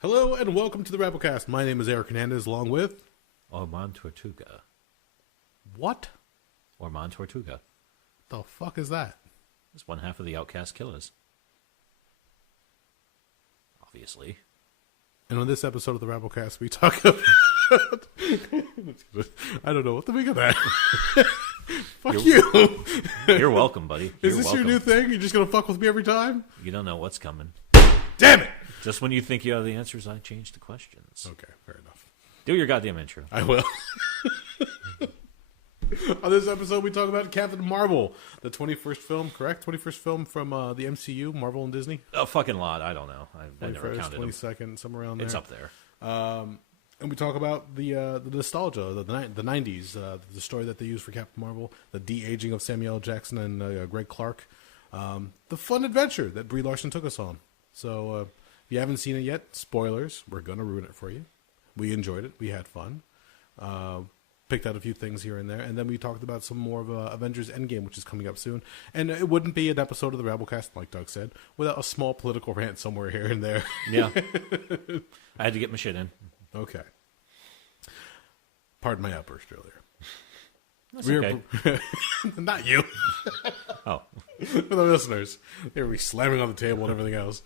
Hello and welcome to the Rabblecast. My name is Eric Hernandez, along with... Ormond Tortuga. What? Ormond Tortuga. The fuck is that? It's one half of the Outcast Killers. Obviously. And on this episode of the Rabblecast, we talk about... I don't know what to make of that. Fuck you. You're welcome, buddy. Is this your new thing? You're just going to fuck with me every time? You don't know what's coming. Damn it! Just when you think you have the answers, I change the questions. Okay, fair enough. Do your goddamn intro. I will. On this episode, we talk about Captain Marvel, the 21st film, correct? 21st film from the MCU, Marvel and Disney? A fucking lot. I don't know. I never 21st, counted them. 22nd, somewhere around there. It's up there. And we talk about the nostalgia, the 90s, the story that they used for Captain Marvel, the de-aging of Samuel L. Jackson and Greg Clark, the fun adventure that Brie Larson took us on. So if you haven't seen it yet, spoilers, we're going to ruin it for you. We enjoyed it. We had fun. Picked out a few things here and there. And then we talked about some more of Avengers Endgame, which is coming up soon. And it wouldn't be an episode of the Rabblecast, like Doug said, without a small political rant somewhere here and there. Yeah. I had to get my shit in. Okay. Pardon my outburst earlier. That's okay. Not you. Oh. For the listeners. They were slamming on the table and everything else.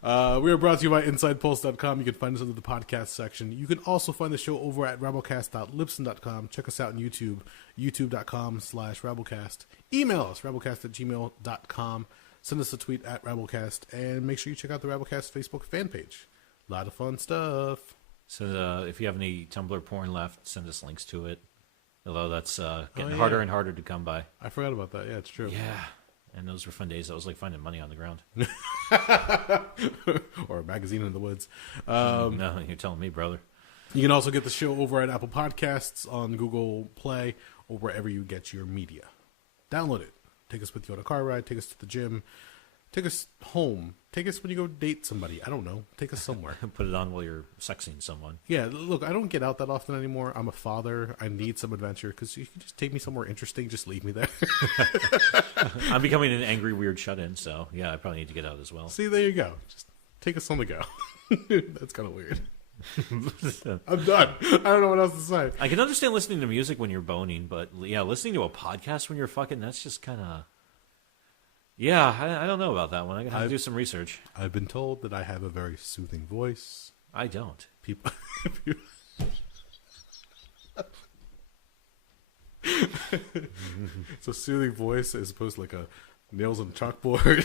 We are brought to you by InsidePulse.com. You can find us under the podcast section. You can also find the show over at Rabblecast.libsyn.com. Check us out on YouTube, youtube.com/Rabblecast. Email us, rabblecast@gmail.com. Send us a tweet at Rabblecast. And make sure you check out the Rabblecast Facebook fan page. A lot of fun stuff. So if you have any Tumblr porn left, send us links to it. Although that's getting harder and harder to come by. I forgot about that. Yeah, it's true. Yeah. And those were fun days. That was like finding money on the ground. Or a magazine in the woods. No, you're telling me, brother. You can also get the show over at Apple Podcasts, on Google Play, or wherever you get your media. Download it. Take us with you on a car ride. Take us to the gym. Take us home. Take us when you go date somebody. I don't know. Take us somewhere. Put it on while you're sexing someone. Yeah, look, I don't get out that often anymore. I'm a father. I need some adventure. Because you can just take me somewhere interesting. Just leave me there. I'm becoming an angry, weird shut-in, so yeah, I probably need to get out as well. See, there you go. Just take us on the go. That's kind of weird. I'm done. I don't know what else to say. I can understand listening to music when you're boning, but yeah, listening to a podcast when you're fucking, that's just kind of... Yeah, I don't know about that one. I have to do some research. I've been told that I have a very soothing voice. I don't. People... So soothing voice as opposed to like a nails on a chalkboard.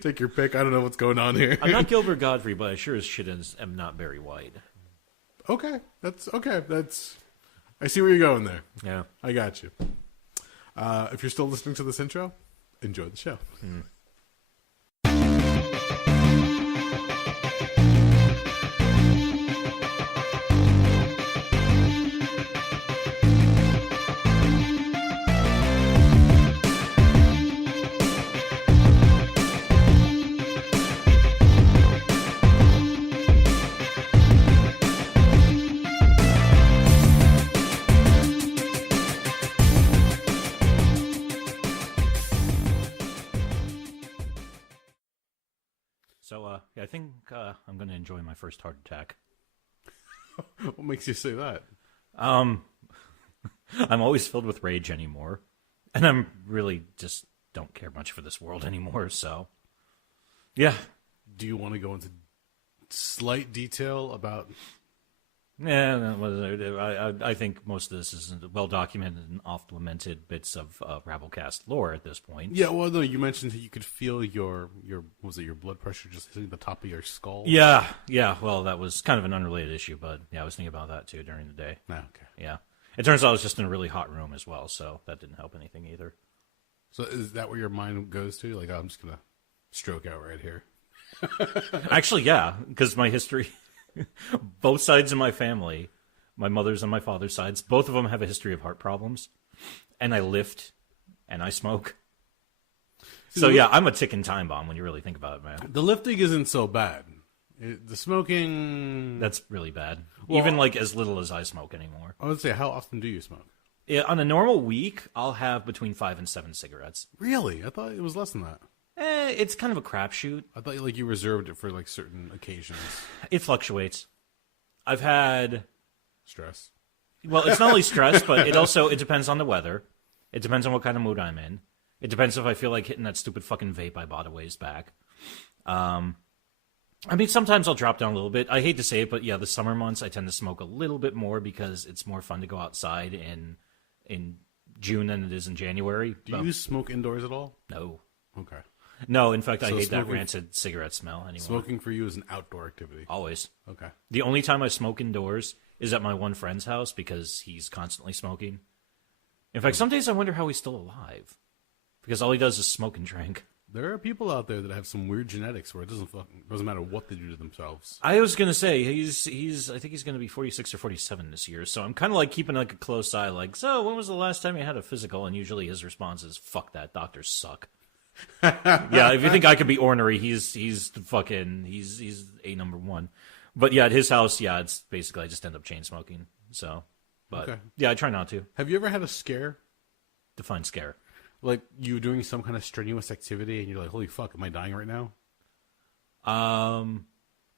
Take your pick. I don't know what's going on here. I'm not Gilbert Godfrey, but I sure as shit am not Barry White. Okay. That's... I see where you're going there. Yeah. I got you. If you're still listening to this intro, enjoy the show. So, yeah, I think I'm going to enjoy my first heart attack. What makes you say that? I'm always filled with rage anymore, and I'm really just don't care much for this world anymore, so... Yeah. Do you want to go into slight detail about... Yeah, I think most of this is well-documented and oft-lamented bits of Rabblecast lore at this point. Yeah, well, no, you mentioned that you could feel your was it your blood pressure just hitting the top of your skull? Yeah, well, that was kind of an unrelated issue, but yeah, I was thinking about that too during the day. Ah, okay. Yeah. It turns out I was just in a really hot room as well, so that didn't help anything either. So is that where your mind goes to? Like, oh, I'm just going to stroke out right here. Actually, yeah, because my history... Both sides of my family, my mother's and my father's sides, both of them have a history of heart problems. And I lift and I smoke. So, yeah, I'm a ticking time bomb when you really think about it, man. The lifting isn't so bad. The smoking... That's really bad. Well, even, like, as little as I smoke anymore. I would say, how often do you smoke? Yeah, on a normal week, I'll have between 5 and 7 cigarettes. Really? I thought it was less than that. It's kind of a crapshoot. I thought like you reserved it for like certain occasions. It fluctuates. I've had Stress. Well, it's not only stress, but it depends on the weather. It depends on what kind of mood I'm in. It depends if I feel like hitting that stupid fucking vape I bought a ways back. I mean, sometimes I'll drop down a little bit. I hate to say it, but yeah, the summer months I tend to smoke a little bit more because it's more fun to go outside in June than it is in January. Do you smoke indoors at all? No. Okay. No, in fact, I So hate that smoking- rancid cigarette smell anymore. Smoking for you is an outdoor activity. Always. Okay. The only time I smoke indoors is at my one friend's house because he's constantly smoking. In fact, some days I wonder how he's still alive. Because all he does is smoke and drink. There are people out there that have some weird genetics where it doesn't matter what they do to themselves. I was gonna say I think he's gonna be 46 or 47 this year, so I'm kind of like keeping like a close eye. Like, so when was the last time you had a physical? And usually his response is, "Fuck that, doctors suck." Yeah, if you think I could be ornery, he's a number one. But yeah, at his house, yeah, it's basically I just end up chain smoking. So, but Okay. yeah, I try not to. Have you ever had a scare? Define scare. Like you doing some kind of strenuous activity and you're like, holy fuck, am I dying right now?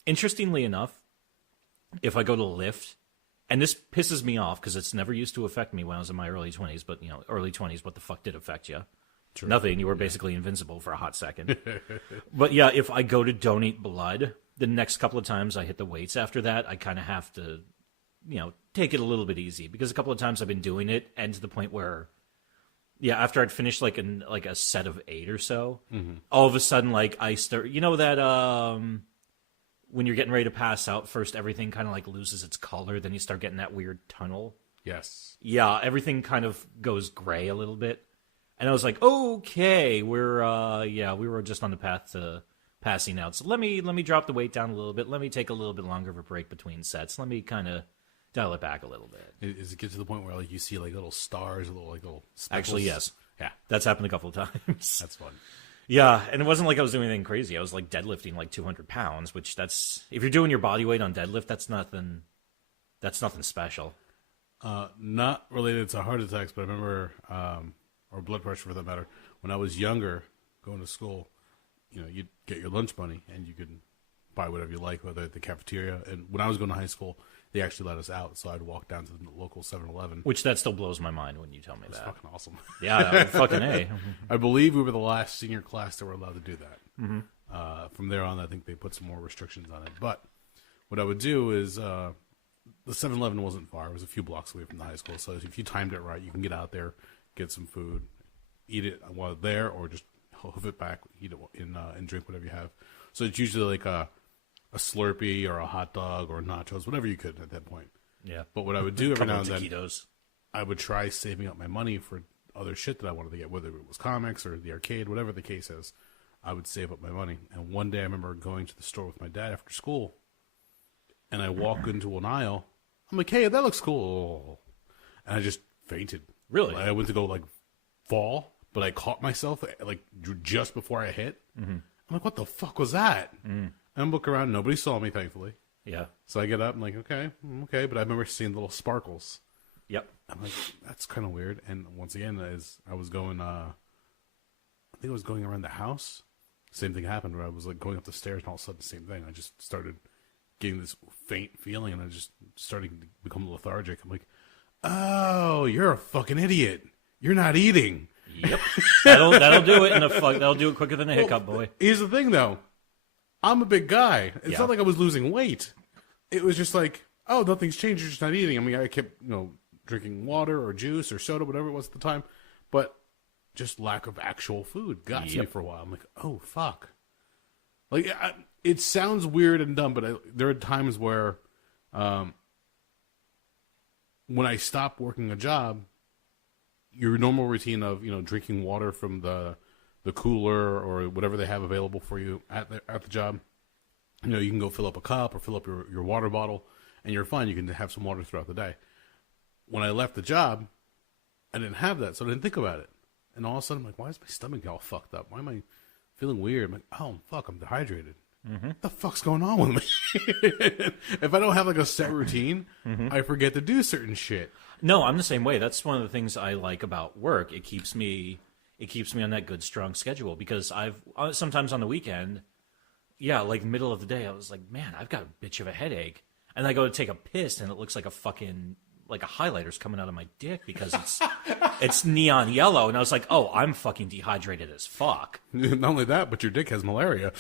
Interestingly enough, if I go to lift, and this pisses me off because it's never used to affect me when I was in my early 20s, but you know, early 20s, what the fuck did affect you? True. Nothing. You were basically invincible for a hot second. But yeah, if I go to donate blood, the next couple of times I hit the weights after that, I kind of have to, you know, take it a little bit easy because a couple of times I've been doing it and to the point where, yeah, after I'd finished like a set of 8 or so, all of a sudden, like I start, you know that when you're getting ready to pass out, first everything kind of like loses its color, then you start getting that weird tunnel. Yes. Yeah, everything kind of goes gray a little bit, and I was like, okay, we were just on the path to passing out. So let me drop the weight down a little bit. Let me take a little bit longer of a break between sets. Let me kind of dial it back a little bit. Does it get to the point where like you see like little stars, little speckles? Actually, yes. Yeah, That's happened a couple of times. that's fun. Yeah, and it wasn't like I was doing anything crazy. I was like deadlifting like 200 pounds, which that's if you're doing your body weight on deadlift, that's nothing special. Not related to heart attacks, but I remember, or blood pressure for that matter, when I was younger, going to school, you know, you'd get your lunch money and you could buy whatever you like, whether at the cafeteria. And when I was going to high school, they actually let us out, so I'd walk down to the local 7-Eleven. Which that still blows my mind when you tell me It's that. fucking awesome. Yeah, fucking A. I believe we were the last senior class that were allowed to do that. From there on, I think they put some more restrictions on it. But what I would do is the 7-Eleven wasn't far. It was a few blocks away from the high school. So if you timed it right, you can get out there, get some food, eat it while there, or just hoof it back, eat it and drink whatever you have. So it's usually like a Slurpee or a hot dog or nachos, whatever you could at that point. Yeah. But what I would do every now and then, taquitos. I would try saving up my money for other shit that I wanted to get, whether it was comics or the arcade, whatever the case is. I would save up my money. And one day I remember going to the store with my dad after school, and I walk into an aisle. I'm like, hey, that looks cool. And I just fainted. Really? I went to go, like, fall, but I caught myself, like, just before I hit. I'm like, what the fuck was that? And I look around. Nobody saw me, thankfully. Yeah. So I get up. I'm like, okay. But I remember seeing little sparkles. Yep. I'm like, that's kind of weird. And once again, as I was going, I think I was going around the house. Same thing happened where I was like going up the stairs, and all of a sudden, the same thing. I just started getting this faint feeling, and I just started to become lethargic. I'm like, oh, you're a fucking idiot. You're not eating. Yep. That'll do it that'll do it quicker than a hiccup, boy. Here's the thing, though. I'm a big guy. It's Yeah. not like I was losing weight. It was just like, oh, nothing's changed. You're just not eating. I mean, I kept, drinking water or juice or soda, whatever it was at the time. But just lack of actual food got to me for a while. I'm like, oh, fuck. Like, it sounds weird and dumb, but there are times where when I stop working a job, your normal routine of, drinking water from the cooler or whatever they have available for you at the job, you can go fill up a cup or fill up your water bottle, and you're fine. You can have some water throughout the day. When I left the job, I didn't have that, so I didn't think about it. And all of a sudden, I'm like, why is my stomach all fucked up? Why am I feeling weird? I'm like, oh, fuck, I'm dehydrated. What the fuck's going on with me? If I don't have, like, a set routine, I forget to do certain shit. No, I'm the same way. That's one of the things I like about work. It keeps me it keeps me on that good, strong schedule because I've sometimes on the weekend, like middle of the day, I was like, man, I've got a bitch of a headache. And I go to take a piss and it looks like a fucking, like a highlighter's coming out of my dick because it's neon yellow. And I was like, oh, I'm fucking dehydrated as fuck. Not only that, but your dick has malaria.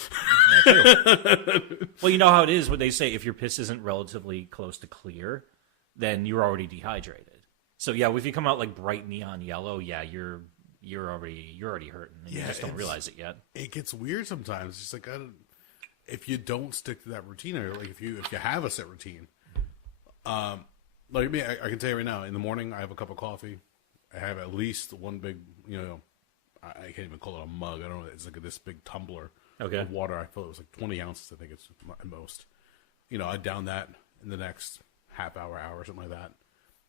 Yeah, well, you know how it is when they say if your piss isn't relatively close to clear, then you're already dehydrated. So yeah, if you come out like bright neon yellow, yeah, you're already hurting. And you just don't realize it yet. It gets weird sometimes. It's just like if you don't stick to that routine, or like if you have a set routine, like me, I can tell you right now, in the morning I have a cup of coffee. I have at least one big, I can't even call it a mug. I don't know. It's like this big tumbler of water. I feel it was like 20 ounces. I think it's at most. I down that in the next half hour, something like that.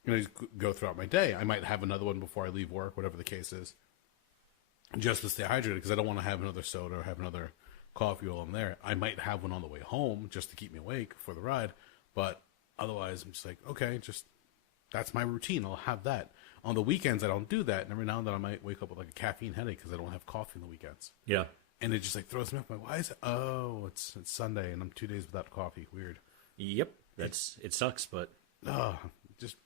I just go throughout my day. I might have another one before I leave work, whatever the case is, just to stay hydrated because I don't want to have another soda or have another coffee while I'm there. I might have one on the way home just to keep me awake for the ride, but otherwise I'm just like, okay, that's my routine. I'll have that. On the weekends I don't do that, and every now and then I might wake up with like a caffeine headache because I don't have coffee on the weekends. Yeah. And it just like throws me off. Why is it? Oh, it's Sunday and I'm 2 days without coffee. Weird. Yep. It sucks, but just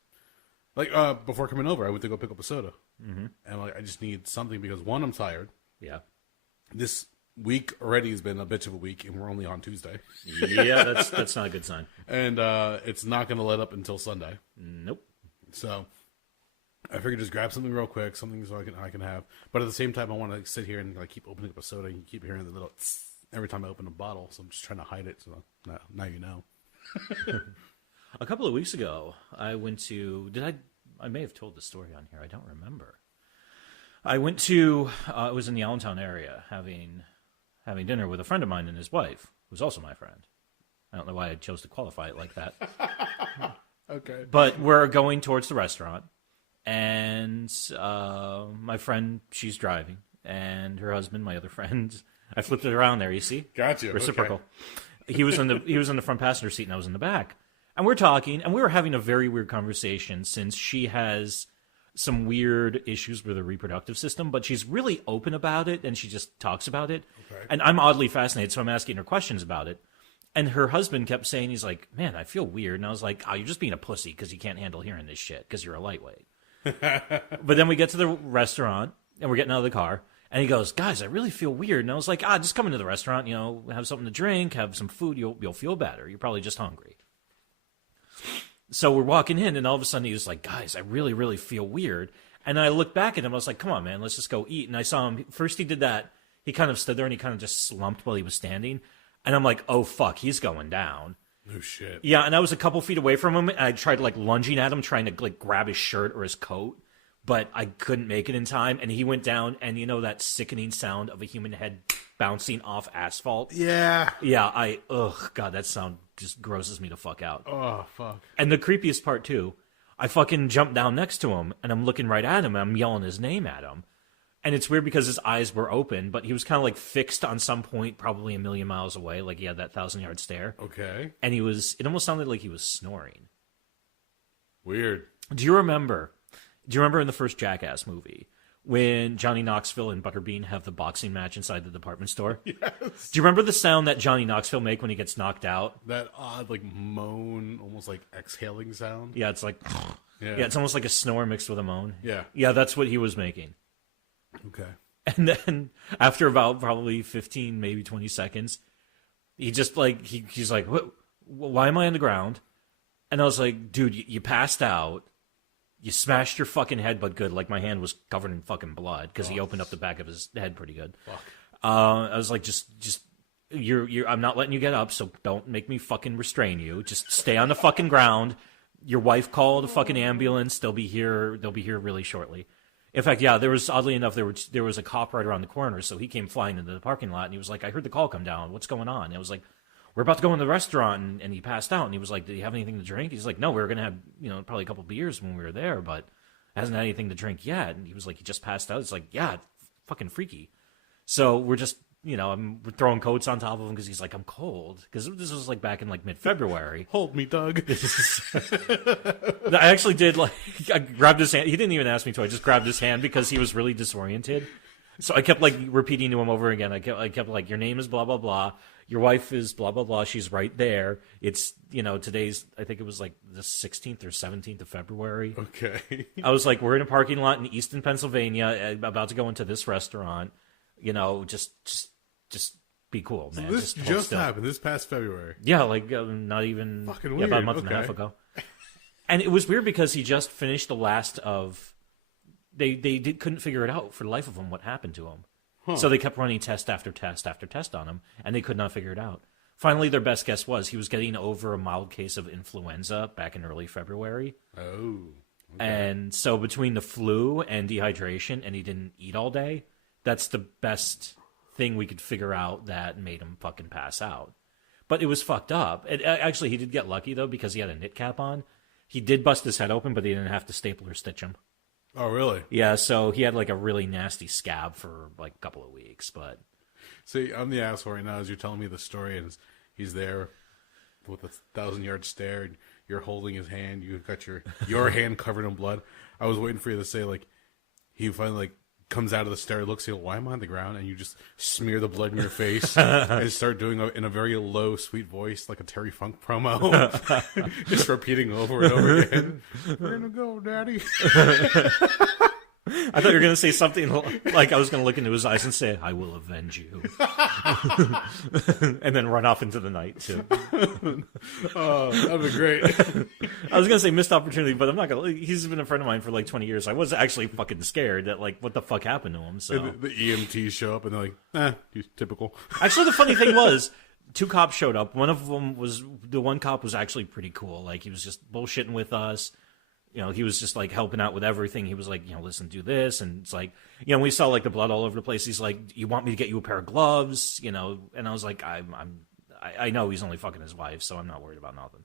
like before coming over, I went to go pick up a soda, and like I just need something because one, I'm tired. Yeah. This week already has been a bitch of a week, and we're only on Tuesday. Yeah, that's not a good sign. And it's not going to let up until Sunday. Nope. So I figured just grab something real quick, something so I can have. But at the same time, I want to sit here and like keep opening up a soda, and you keep hearing the little tss every time I open a bottle. So I'm just trying to hide it. So now you know. A couple of weeks ago, I went to. I may have told the story on here. I don't remember. I went to. It was in the Allentown area having dinner with a friend of mine and his wife, who's also my friend. I don't know why I chose to qualify it like that. Okay. But we're going towards the restaurant, and my friend, she's driving, and her husband, my other friend, I flipped it around there. You see? Got you. Reciprocal. Okay. He was in the front passenger seat, and I was in the back. And we're talking, and we were having a very weird conversation since she has some weird issues with her reproductive system, but she's really open about it, and she just talks about it. Okay. And I'm oddly fascinated, so I'm asking her questions about it. And her husband kept saying, he's like, man, I feel weird. And I was like, oh, you're just being a pussy because you can't handle hearing this shit because you're a lightweight. But then we get to the restaurant, and we're getting out of the car, and he goes, guys, I really feel weird. And I was like, just come into the restaurant, have something to drink, have some food, you'll feel better. You're probably just hungry. So we're walking in, and all of a sudden he was like, guys, I really, really feel weird. And I looked back at him. I was like, come on, man, let's just go eat. And I saw him. First he did that. He kind of stood there, and he kind of just slumped while he was standing. And I'm like, oh, fuck, he's going down. No shit. Yeah, and I was a couple feet away from him, and I tried, like, lunging at him, trying to, like, grab his shirt or his coat. But I couldn't make it in time, and he went down, and you know that sickening sound of a human head bouncing off asphalt? Yeah. Yeah, God, that sound just grosses me the fuck out. Oh, fuck. And the creepiest part, too, I fucking jumped down next to him, and I'm looking right at him, and I'm yelling his name at him. And it's weird because his eyes were open, but he was kind of like fixed on some point, probably a million miles away, like he had that 1,000-yard stare. Okay. And it almost sounded like he was snoring. Weird. Do you remember in the first Jackass movie when Johnny Knoxville and Butterbean have the boxing match inside the department store? Yes. Do you remember the sound that Johnny Knoxville make when he gets knocked out? That odd, like, moan, almost like exhaling sound? Yeah, it's like, yeah, it's almost like a snore mixed with a moan. Yeah. Yeah, that's what he was making. Okay. And then after about probably 15, maybe 20 seconds, he just like, he's like, why am I on the ground? And I was like, dude, you passed out. You smashed your fucking head, but good. Like my hand was covered in fucking blood because he opened up the back of his head pretty good. Fuck. I was like, just I'm not letting you get up, so don't make me fucking restrain you. Just stay on the fucking ground. Your wife called a fucking ambulance. They'll be here really shortly. In fact, yeah, oddly enough, there was a cop right around the corner, so he came flying into the parking lot, and he was like, I heard the call come down. What's going on? And I was like, we're about to go in the restaurant, and he passed out, and he was like, do you have anything to drink? He's like, no, we were going to have, probably a couple beers when we were there, but hasn't had anything to drink yet. And he was like, he just passed out. It's like, yeah, fucking freaky. So we're just, I'm throwing coats on top of him because he's like, I'm cold. Because this was like back in like mid-February. Hold me, Doug. I actually did, like, I grabbed his hand. He didn't even ask me to. I just grabbed his hand because he was really disoriented. So I kept like repeating to him over again. I kept like, your name is blah blah blah. Your wife is blah blah blah. She's right there. It's today's. I think it was like the 16th or 17th of February. Okay. I was like, we're in a parking lot in Easton, Pennsylvania, about to go into this restaurant. Just be cool, man. So this just happened this past February. Yeah, like not even fucking weird. About a month and a half ago. And it was weird because he just finished the last of. They couldn't figure it out for the life of them what happened to him. Huh. So they kept running test after test after test on him, and they could not figure it out. Finally, their best guess was he was getting over a mild case of influenza back in early February. Oh. Okay. And so between the flu and dehydration, and he didn't eat all day, that's the best thing we could figure out that made him fucking pass out. But it was fucked up. Actually, he did get lucky, though, because he had a knit cap on. He did bust his head open, but he didn't have to staple or stitch him. Oh, really? Yeah, so he had like a really nasty scab for like a couple of weeks, but... See, I'm the asshole right now as you're telling me the story, and he's there with a 1,000-yard stare, and you're holding his hand, you've got your hand covered in blood. I was waiting for you to say, like, he finally, like, comes out of the stare, looks at you, why am I on the ground? And you just smear the blood in your face and start doing it in a very low, sweet voice, like a Terry Funk promo. Just repeating over and over again. We're gonna go, Daddy. I thought you were going to say something like I was going to look into his eyes and say, I will avenge you. And then run off into the night, too. Oh, that would be great. I was going to say missed opportunity, but I'm not going to. He's been a friend of mine for like 20 years. I was actually fucking scared that, like, what the fuck happened to him. So the EMTs show up and they're like, typical. Actually, the funny thing was, 2 cops showed up. One of them was, the one cop was actually pretty cool. Like, he was just bullshitting with us. He was just like helping out with everything. He was like, listen, do this. And it's like, we saw like the blood all over the place. He's like, you want me to get you a pair of gloves? And I was like, I know he's only fucking his wife, so I'm not worried about nothing.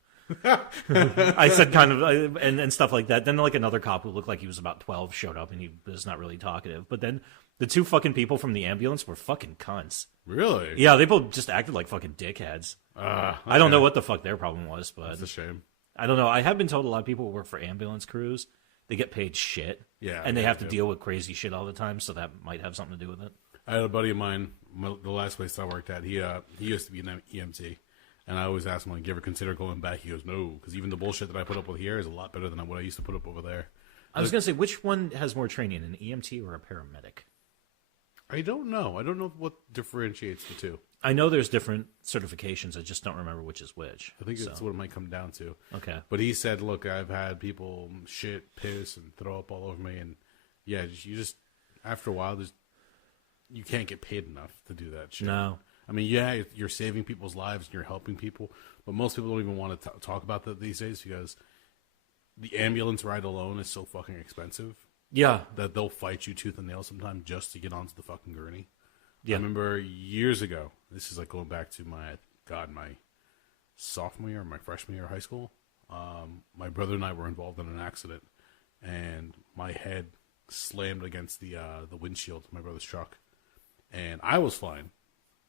I said kind of, and stuff like that. Then like another cop who looked like he was about 12 showed up and he was not really talkative. But then the 2 fucking people from the ambulance were fucking cunts. Really? Yeah, they both just acted like fucking dickheads. Okay. I don't know what the fuck their problem was, but. That's a shame. I don't know. I have been told a lot of people who work for ambulance crews, they get paid shit. Yeah. And they have to deal with crazy shit all the time, so that might have something to do with it. I had a buddy of mine, the last place I worked at, he used to be an EMT. And I always asked him, like, you ever consider going back? He goes, no, because even the bullshit that I put up with here is a lot better than what I used to put up over there. I was going to say, which one has more training, an EMT or a paramedic? I don't know. I don't know what differentiates the two. I know there's different certifications. I just don't remember which is which. I think that's what it might come down to. Okay. But he said, look, I've had people shit, piss, and throw up all over me. And, yeah, you just after a while, you can't get paid enough to do that shit. No. I mean, yeah, you're saving people's lives and you're helping people. But most people don't even want to talk about that these days because the ambulance ride alone is so fucking expensive. Yeah. That they'll fight you tooth and nail sometimes just to get onto the fucking gurney. Yeah. I remember years ago, this is like going back to my sophomore year, my freshman year of high school. My brother and I were involved in an accident, and my head slammed against the windshield of my brother's truck. And I was fine.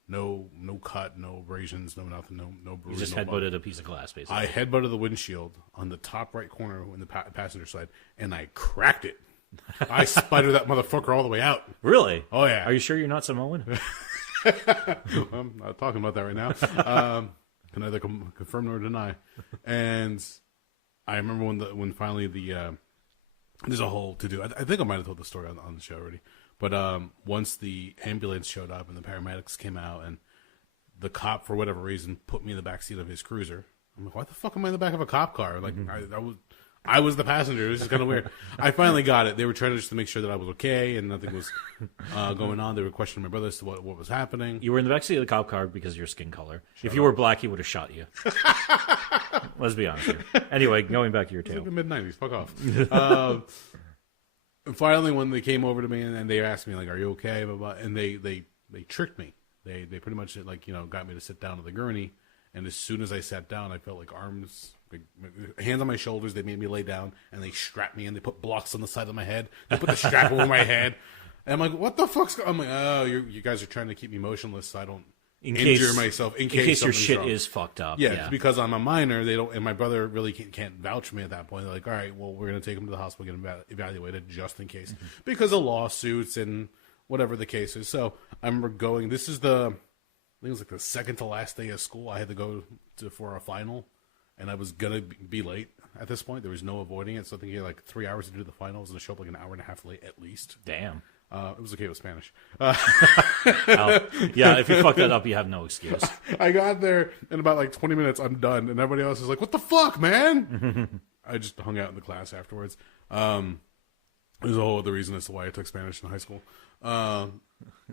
No cut, no abrasions, no nothing, no bruise. You just headbutted a piece of glass, basically. I headbutted the windshield on the top right corner in the passenger side, and I cracked it. I spidered that motherfucker all the way out. Really? Oh, yeah. Are you sure you're not Samoan? I'm not talking about that right now. Can neither confirm nor deny. And I remember when finally there's a whole to-do. I think I might have told the story on the show already. But once the ambulance showed up and the paramedics came out and the cop, for whatever reason, put me in the backseat of his cruiser. I'm like, why the fuck am I in the back of a cop car? Like, I was the passenger. It was just kind of weird. I finally got it. They were trying to make sure that I was okay and nothing was going on. They were questioning my brother as to what was happening. You were in the backseat of the cop car because of your skin color. If you were black, he would have shot you. Let's be honest here. Anyway, going back to your tale. It's like the mid-90s. Fuck off. And finally, when they came over to me and they asked me, like, are you okay? Blah, blah, and they tricked me. They pretty much, like, got me to sit down on the gurney. And as soon as I sat down, I felt like arms, like, hands on my shoulders. They made me lay down, and they strapped me in. They put blocks on the side of my head. They put the strap over my head. And I'm like, what the fuck's going on? I'm like, oh, you guys are trying to keep me motionless so I don't injure myself. In case your shit wrong. Is fucked up. Yeah, it's because I'm a minor. They don't, and my brother really can't vouch for me at that point. They're like, all right, well, we're going to take him to the hospital, get him evaluated just in case. Mm-hmm. Because of lawsuits and whatever the case is. So I remember going. This is I think it was like the second to last day of school. I had to go for a final, and I was gonna be late at this point. There was no avoiding it. So I think you had like 3 hours to do the final. I was gonna show up like an hour and a half late at least. Damn. It was okay with Spanish. Oh. Yeah, if you fuck that up, you have no excuse. I got there in about like 20 minutes. I'm done, and everybody else is like, "What the fuck, man?" I just hung out in the class afterwards. There's a whole other reason as to why I took Spanish in high school.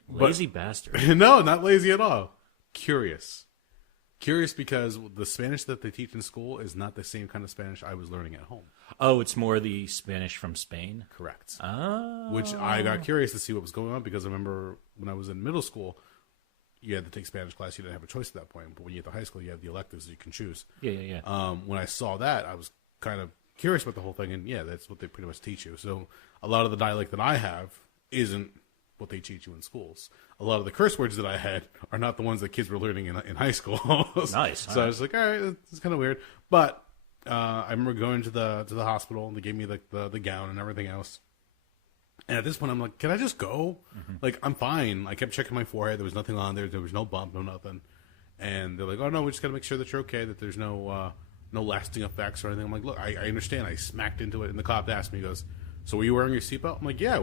Lazy bastard. No, not lazy at all. Curious because the Spanish that they teach in school is not the same kind of Spanish I was learning at home. Oh, it's more the Spanish from Spain? Correct. Oh. Which I got curious to see what was going on, because I remember when I was in middle school, you had to take Spanish class. You didn't have a choice at that point. But when you get to high school, you have the electives you can choose. Yeah. When I saw that, I was kind of curious about the whole thing, and yeah, that's what they pretty much teach you. So a lot of the dialect that I have isn't what they teach you in schools. A lot of the curse words that I had are not the ones that kids were learning in high school. Nice. So I was like, all right, it's kind of weird. But I remember going to the hospital, and they gave me the gown and everything else. And at this point, I'm like, can I just go? Mm-hmm. Like, I'm fine. I kept checking my forehead. There was nothing on there. There was no bump, no nothing. And they're like, oh, no, we just got to make sure that you're okay, that there's no lasting effects or anything. I'm like, look, I understand. I smacked into it. And the cop asked me, he goes, so were you wearing your seatbelt? I'm like, yeah,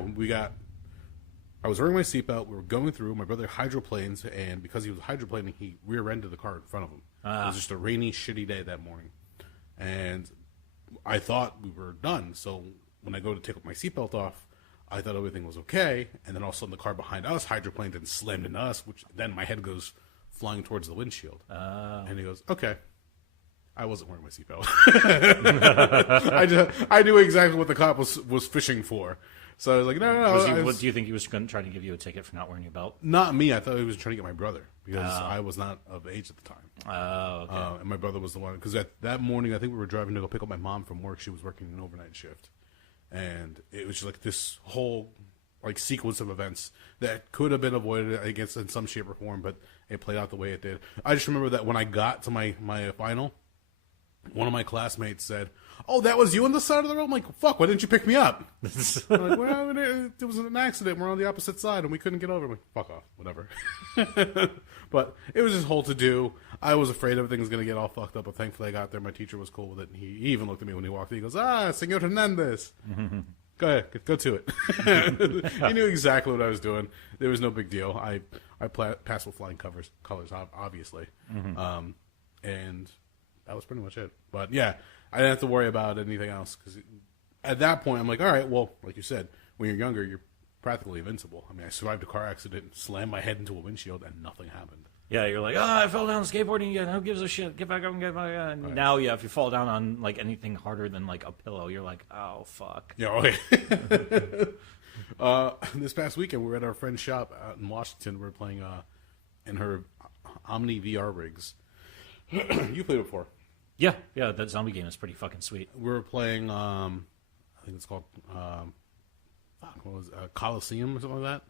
I was wearing my seatbelt. We were going through. My brother hydroplanes, and because he was hydroplaning, he rear-ended the car in front of him. It was just a rainy, shitty day that morning. And I thought we were done. So when I go to take my seatbelt off, I thought everything was okay. And then all of a sudden the car behind us hydroplaned and slammed into us, which then my head goes flying towards the windshield. And he goes, okay. I wasn't wearing my seatbelt. I knew exactly what the cop was fishing for. So I was like, no. What do you think he was going to try to give you a ticket for not wearing your belt? Not me. I thought he was trying to get my brother, because I was not of age at the time. Oh, okay. And my brother was the one, because that morning I think we were driving to go pick up my mom from work. She was working an overnight shift, and it was just like this whole like sequence of events that could have been avoided, I guess, in some shape or form, but it played out the way it did. I just remember that when I got to my final, one of my classmates said, oh, that was you on the side of the road? I'm like, fuck, why didn't you pick me up? I'm like, well, it was an accident. We're on the opposite side, and we couldn't get over. I'm like, fuck off, whatever. But it was this whole to-do. I was afraid everything was going to get all fucked up, but thankfully I got there. My teacher was cool with it, and he even looked at me when he walked in. He goes, Senor Hernandez. Go ahead, go to it. He knew exactly what I was doing. There was no big deal. I passed with flying colors, obviously. And that was pretty much it. But yeah, I didn't have to worry about anything else, because at that point I'm like, all right, well, like you said, when you're younger, you're practically invincible. I mean, I survived a car accident, slammed my head into a windshield, and nothing happened. Yeah, you're like, I fell down skateboarding again. Who gives a shit? Get back up and get back up. And now, yeah, if you fall down on like anything harder than like a pillow, you're like, oh fuck. Yeah. Okay. This past weekend, we were at our friend's shop out in Washington. We were playing in her Omni VR rigs. You played it before. Yeah, that zombie game is pretty fucking sweet. We were playing, I think it's called, what was it, Coliseum or something like that.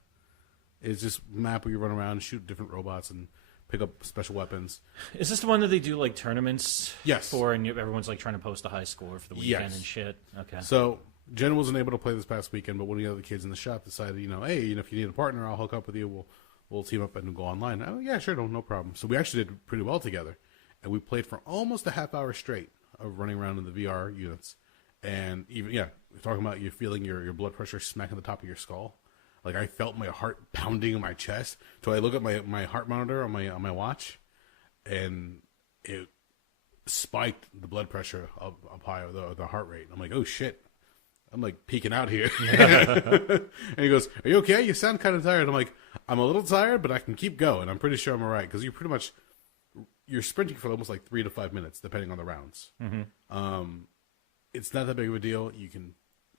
It's just a map where you run around and shoot different robots and pick up special weapons. Is this the one that they do like tournaments Yes. for, and everyone's like trying to post a high score for the weekend Yes. and shit? Okay. So Jen wasn't able to play this past weekend, but one of the other kids in the shop decided, hey, if you need a partner, I'll hook up with you. We'll team up and go online. Oh, yeah, sure, no problem. So we actually did pretty well together. And we played for almost a half hour straight of running around in the VR units. And even, we're talking about you feeling your blood pressure smacking the top of your skull. Like, I felt my heart pounding in my chest. So I look at my heart monitor on my watch, and it spiked the blood pressure up high, the heart rate. I'm like, oh shit. I'm like peeking out here. And he goes, are you okay? You sound kind of tired. I'm like, I'm a little tired, but I can keep going. I'm pretty sure I'm all right. Because you're sprinting for almost like 3 to 5 minutes, depending on the rounds. It's not that big of a deal. You can,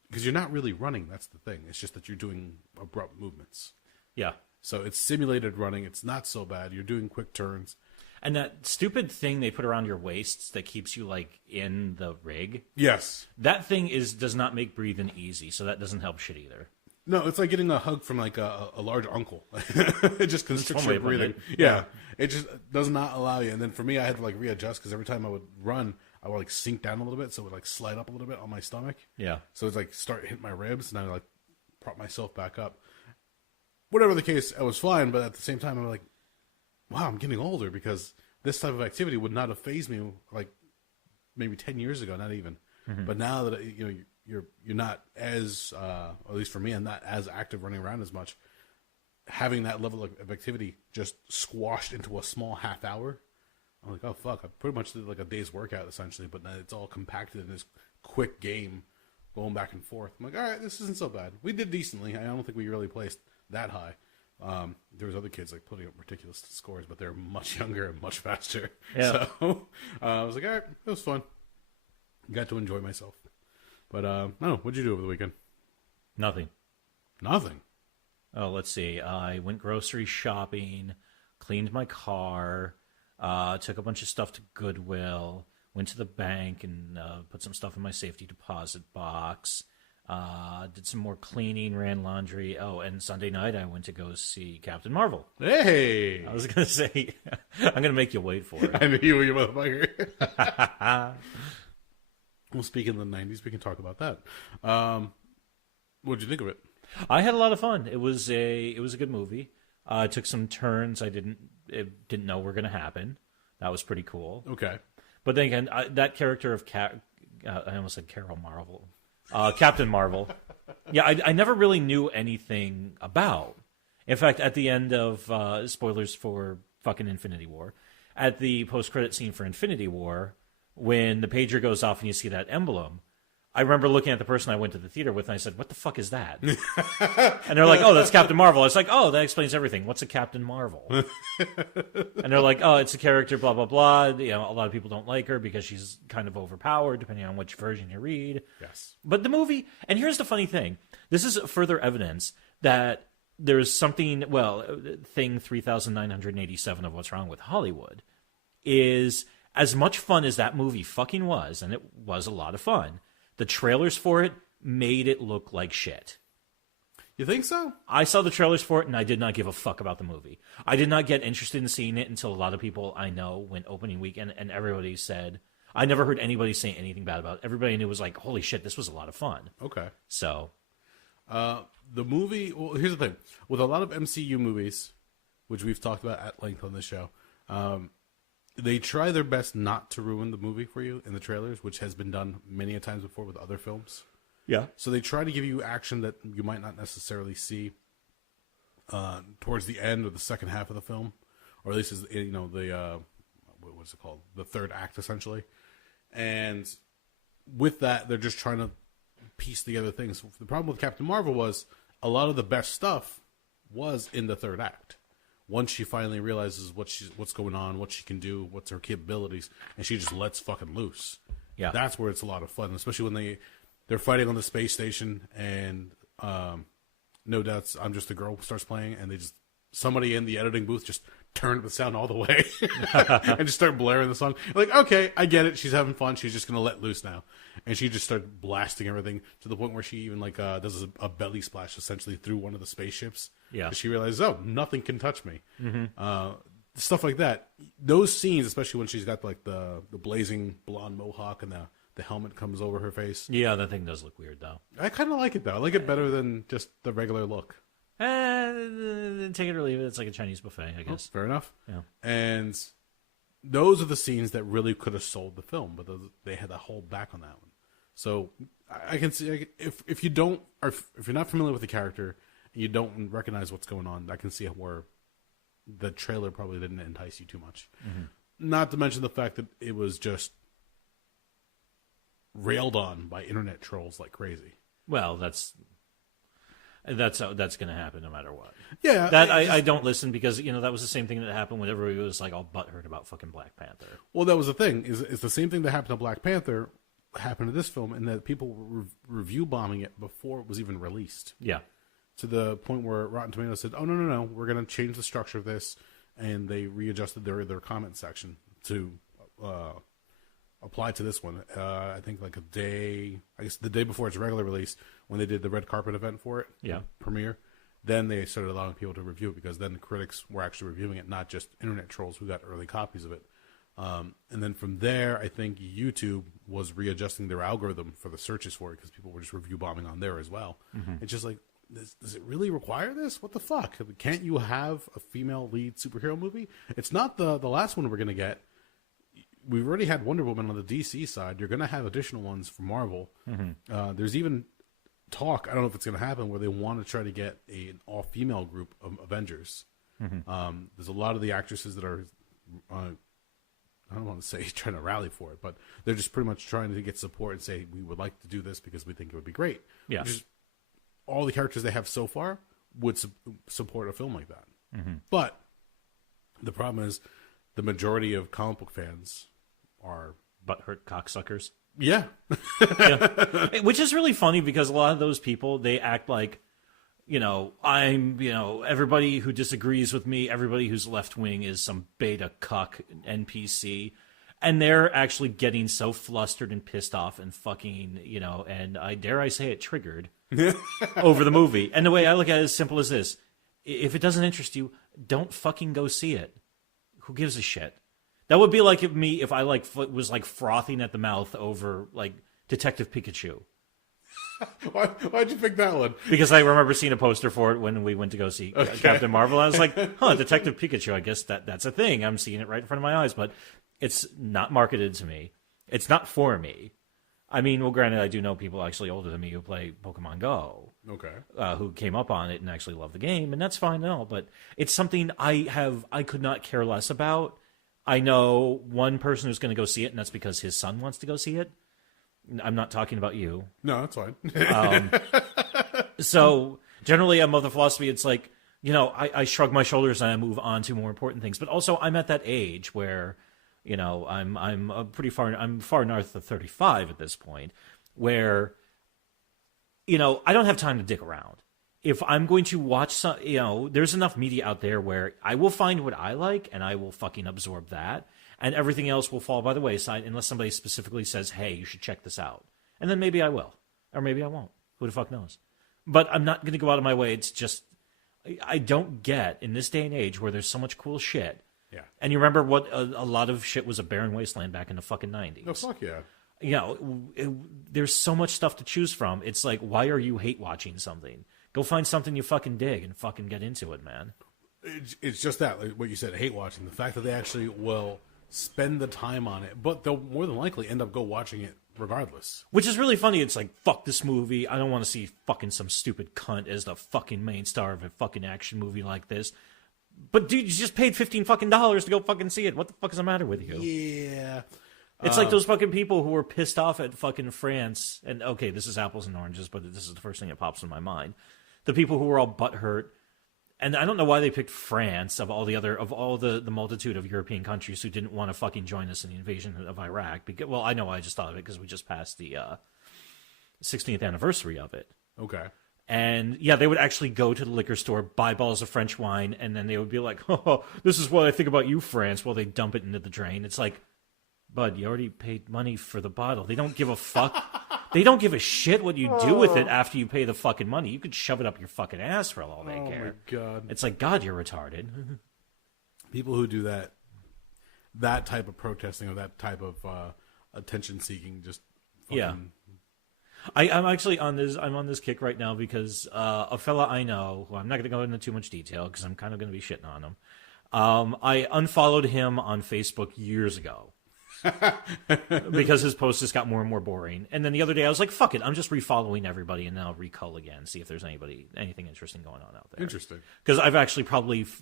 because you're not really running. That's the thing. It's just that you're doing abrupt movements. Yeah. So it's simulated running. It's not so bad. You're doing quick turns. And that stupid thing they put around your waists that keeps you like in the rig. Yes. That thing does not make breathing easy, so that doesn't help shit either. No, it's like getting a hug from like a large uncle. It just constricts your breathing. Yeah. It just does not allow you. And then for me, I had to like readjust, because every time I would run, I would like sink down a little bit, so it would like slide up a little bit on my stomach. Yeah. So it's like start hitting my ribs, and I would like prop myself back up. whatever the case, I was fine. But at the same time, I'm like, wow, I'm getting older because this type of activity would not have fazed me like maybe 10 years ago, not even. But now that you're not as, at least for me, I'm not as active running around as much. Having that level of activity just squashed into a small half hour, I'm like, oh fuck! I pretty much did like a day's workout essentially, but now it's all compacted in this quick game, going back and forth. I'm like, all right, this isn't so bad. We did decently. I don't think we really placed that high. There was other kids like putting up ridiculous scores, but they're much younger and much faster. Yeah. So I was like, all right, it was fun. Got to enjoy myself. But I don't know. What'd you do over the weekend? Nothing. Nothing. Oh, let's see. I went grocery shopping, cleaned my car, took a bunch of stuff to Goodwill, went to the bank and put some stuff in my safety deposit box, did some more cleaning, ran laundry. Oh, and Sunday night I went to go see Captain Marvel. Hey! I was going to say, I'm going to make you wait for it. I knew you were your motherfucker. Well, speaking of the 90s, we can talk about that. What'd you think of it? I had a lot of fun. It was a good movie. It took some turns I didn't know were going to happen. That was pretty cool. Okay. But then again, that character of I almost said Carol Marvel, Captain Marvel. Yeah, I never really knew anything about. In fact, at the end of spoilers for fucking Infinity War, at the post-credit scene for Infinity War, when the pager goes off and you see that emblem, I remember looking at the person I went to the theater with, and I said, "What the fuck is that?" And they're like, "Oh, that's Captain Marvel." I was like, "Oh, that explains everything. What's a Captain Marvel?" And they're like, "Oh, it's a character, blah blah blah. You know, a lot of people don't like her because she's kind of overpowered, depending on which version you read." Yes. But the movie, and here's the funny thing: this is further evidence that there's something. Well, thing 3,987 of what's wrong with Hollywood is as much fun as that movie fucking was, and it was a lot of fun. The trailers for it made it look like shit. You think so? I saw the trailers for it, and I did not give a fuck about the movie. I did not get interested in seeing it until a lot of people I know went opening weekend, and everybody said... I never heard anybody say anything bad about it. Everybody knew was like, holy shit, this was a lot of fun. Okay. So... the movie... Well, here's the thing. With a lot of MCU movies, which we've talked about at length on this show... they try their best not to ruin the movie for you in the trailers, which has been done many a times before with other films. Yeah. So they try to give you action that you might not necessarily see towards the end or the second half of the film, or at least the what's it called, the third act essentially. And with that, they're just trying to piece together things. The problem with Captain Marvel was a lot of the best stuff was in the third act. Once she finally realizes what's going on, what she can do, what's her capabilities, and she just lets fucking loose. Yeah, that's where it's a lot of fun, especially when they're fighting on the space station, and No Doubt's "I'm Just a Girl" starts playing, and somebody in the editing booth just turned the sound all the way and just start blaring the song. Like, okay, I get it. She's having fun. She's just gonna let loose now, and she just started blasting everything to the point where she even does a belly splash essentially through one of the spaceships. Yeah, she realizes, oh, nothing can touch me. Mm-hmm. Stuff like that. Those scenes, especially when she's got like the blazing blonde mohawk and the helmet comes over her face. Yeah, that thing does look weird though. I kind of like it though. I like it better than just the regular look. Take it or leave it. It's like a Chinese buffet, I guess. Oh, fair enough. Yeah. And those are the scenes that really could have sold the film, but they had to hold back on that one. So I can see if you don't, or if you're not familiar with the character and you don't recognize what's going on, I can see where the trailer probably didn't entice you too much. Mm-hmm. Not to mention the fact that it was just railed on by internet trolls like crazy. Well, that's going to happen no matter what. Yeah, I don't listen because that was the same thing that happened when everybody was like all butthurt about fucking Black Panther. Well, that was the thing. Is the same thing that happened to Black Panther happened to this film, in that people were review bombing it before it was even released. Yeah, to the point where Rotten Tomatoes said, "Oh no, we're going to change the structure of this," and they readjusted their comment section to apply to this one. I think like the day before its regular release, when they did the red carpet event for it, premiere, then they started allowing people to review it, because then the critics were actually reviewing it, not just internet trolls who got early copies of it. And then from there, I think YouTube was readjusting their algorithm for the searches for it, because people were just review bombing on there as well. Mm-hmm. It's just like, does it really require this? What the fuck? Can't you have a female lead superhero movie? It's not the last one we're going to get. We've already had Wonder Woman on the DC side. You're going to have additional ones for Marvel. Mm-hmm. There's even talk, I don't know if it's going to happen, where they want to try to get an all-female group of Avengers. Mm-hmm. There's a lot of the actresses that are, I don't want to say trying to rally for it, but they're just pretty much trying to get support and say, we would like to do this because we think it would be great. Yeah. All the characters they have so far would support a film like that. Mm-hmm. But the problem is the majority of comic book fans are butthurt cocksuckers. Yeah. Yeah. Which is really funny because a lot of those people, they act like, I'm, everybody who disagrees with me, everybody who's left wing is some beta cuck NPC. And they're actually getting so flustered and pissed off and fucking, and I say it, triggered over the movie. And the way I look at it is simple as this. If it doesn't interest you, don't fucking go see it. Who gives a shit? That would be like if I was frothing at the mouth over Detective Pikachu. Why'd you pick that one? Because I remember seeing a poster for it when we went to go see Captain Marvel. I was like, Detective Pikachu, I guess that's a thing. I'm seeing it right in front of my eyes, but it's not marketed to me. It's not for me. I mean, well, granted, I do know people actually older than me who play Pokemon Go. Okay. Who came up on it and actually love the game, and that's fine and all, but it's something I could not care less about. I know one person who's going to go see it, and that's because his son wants to go see it. I'm not talking about you. No, that's fine. So generally, I'm of the philosophy, it's like, I shrug my shoulders and I move on to more important things. But also, I'm at that age where, I'm far north of 35 at this point, where, I don't have time to dick around. If I'm going to watch some, there's enough media out there where I will find what I like and I will fucking absorb that. And everything else will fall by the wayside unless somebody specifically says, hey, you should check this out. And then maybe I will. Or maybe I won't. Who the fuck knows? But I'm not going to go out of my way. It's just, I don't get, in this day and age where there's so much cool shit. Yeah. And you remember what a lot of shit was a barren wasteland back in the fucking 90s. Oh, fuck yeah. There's so much stuff to choose from. It's like, why are you hate watching something? Go find something you fucking dig and fucking get into it, man. It's just that, like what you said, hate watching. The fact that they actually will spend the time on it, but they'll more than likely end up watching it regardless. Which is really funny. It's like, fuck this movie. I don't want to see fucking some stupid cunt as the fucking main star of a fucking action movie like this. But dude, you just paid $15 fucking to go fucking see it. What the fuck is the matter with you? Yeah. It's like those fucking people who were pissed off at fucking France. And okay, this is apples and oranges, but this is the first thing that pops in my mind. The people who were all butthurt. And I don't know why they picked France of all the multitude of European countries who didn't want to fucking join us in the invasion of Iraq. Because, well, I know I just thought of it because we just passed the 16th anniversary of it. Okay. And yeah, they would actually go to the liquor store, buy bottles of French wine, and then they would be like, oh, this is what I think about you, France, while they dump it into the drain. It's like, bud, you already paid money for the bottle. They don't give a fuck. They don't give a shit what you do with it after you pay the fucking money. You could shove it up your fucking ass for all they care. Oh, my God. It's like, God, you're retarded. People who do that type of protesting or that type of attention-seeking just fucking... Yeah. I'm actually on this kick right now because a fella I know, who I'm not going to go into too much detail because I'm kind of going to be shitting on him. I unfollowed him on Facebook years ago. Because his posts just got more and more boring. And then the other day I was like, fuck it, I'm just refollowing everybody and then I'll recull again, see if there's anything interesting going on out there. Interesting. Because I've actually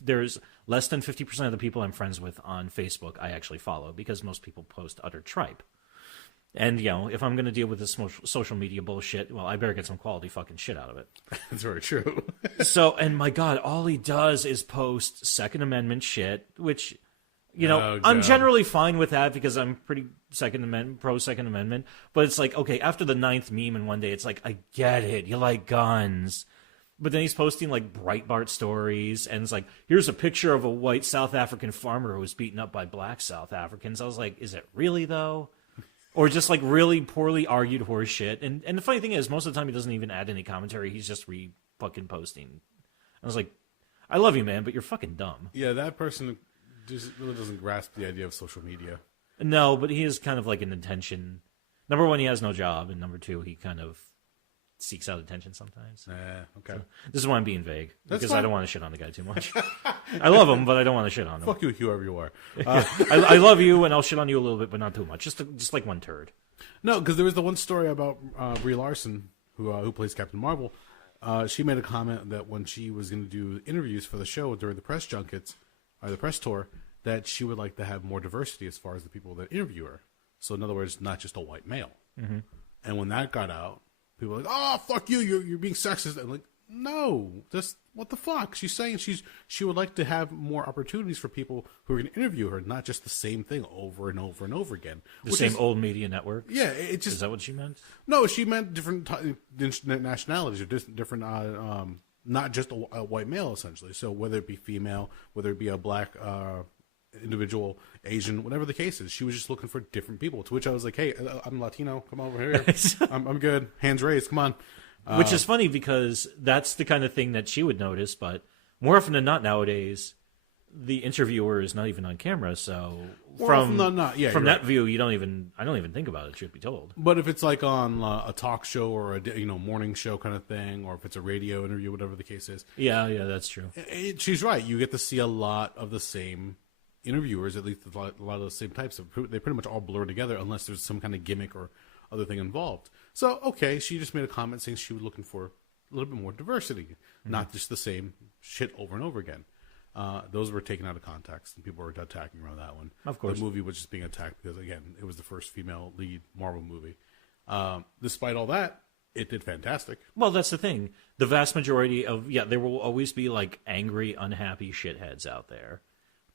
there's less than 50% of the people I'm friends with on Facebook I actually follow because most people post utter tripe. And, if I'm going to deal with this social media bullshit, well, I better get some quality fucking shit out of it. That's very true. So, and my God, all he does is post Second Amendment shit, which... I'm generally fine with that because I'm pretty pro Second Amendment. But it's like, okay, after the 9th meme in one day, it's like, I get it. You like guns. But then he's posting like Breitbart stories. And it's like, here's a picture of a white South African farmer who was beaten up by black South Africans. I was like, is it really though? Or just like really poorly argued horse shit. And the funny thing is, most of the time he doesn't even add any commentary. He's just fucking posting. I was like, I love you, man, but you're fucking dumb. Yeah, that person... just really doesn't grasp the idea of social media. No, but he is kind of like an attention. Number one, he has no job, and number two, he kind of seeks out attention sometimes. Okay. So, this is why I'm being vague, because fine. I don't want to shit on the guy too much. I love him, but I don't want to shit on him. Fuck you, whoever you are. I love you, and I'll shit on you a little bit, but not too much. Just like one turd. No, because there was the one story about Brie Larson, who plays Captain Marvel. She made a comment that when she was going to do interviews for the show during the press junkets, or the press tour, that she would like to have more diversity as far as the people that interview her. So in other words, not just a white male. Mm-hmm. And when that got out, people were like, "Oh, fuck you! You're being sexist." And like, no, just what the fuck? She's saying she would like to have more opportunities for people who are going to interview her, not just the same thing over and over and over again. The same old media network. Yeah, it just is that what she meant? No, she meant different nationalities or different, not just a white male essentially. So whether it be female, whether it be a black individual, Asian, whatever the case is, she was just looking for different people. To which I was like, "Hey, I'm Latino. Come over here. I'm good. Hands raised. Come on." Which is funny because that's the kind of thing that she would notice, but more often than not nowadays, the interviewer is not even on camera. So from that right. view, I don't even think about it. Truth be told, but if it's like on a talk show or a morning show kind of thing, or if it's a radio interview, whatever the case is, yeah, that's true. She's right. You get to see a lot of the same interviewers, at least a lot of the same types of. They pretty much all blur together unless there's some kind of gimmick or other thing involved. So, okay, she just made a comment saying she was looking for a little bit more diversity, not just the same shit over and over again. Those were taken out of context, and people were attacking around that one. Of course. The movie was just being attacked because, again, it was the first female lead Marvel movie. Despite all that, it did fantastic. Well, that's the thing. The vast majority of, there will always be, like, angry, unhappy shitheads out there.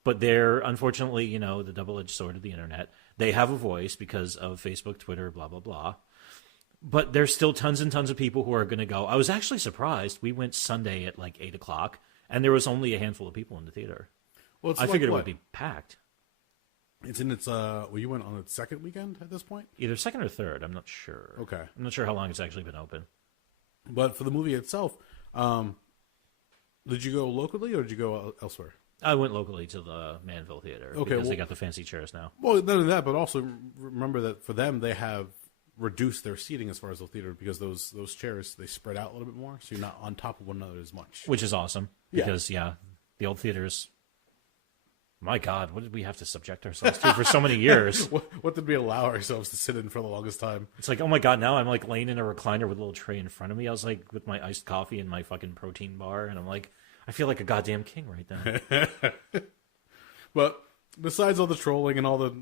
But they're, unfortunately, the double-edged sword of the internet. They have a voice because of Facebook, Twitter, blah, blah, blah. But there's still tons and tons of people who are going to go. I was actually surprised. We went Sunday at like 8 o'clock, and there was only a handful of people in the theater. Well, I figured it would be packed. It's in its, you went on its second weekend at this point? Either second or third. I'm not sure. Okay. I'm not sure how long it's actually been open. But for the movie itself, did you go locally or did you go elsewhere? I went locally to the Manville Theater because they got the fancy chairs now. Well, none of that, but also remember that for them, they have reduced their seating as far as the theater because those chairs, they spread out a little bit more, so you're not on top of one another as much. Which is awesome because, the old theaters, my God, what did we have to subject ourselves to for so many years? What did we allow ourselves to sit in for the longest time? It's like, oh my God, now I'm like laying in a recliner with a little tray in front of me. I was like with my iced coffee and my fucking protein bar, and I'm like, I feel like a goddamn king right now. But besides all the trolling and all the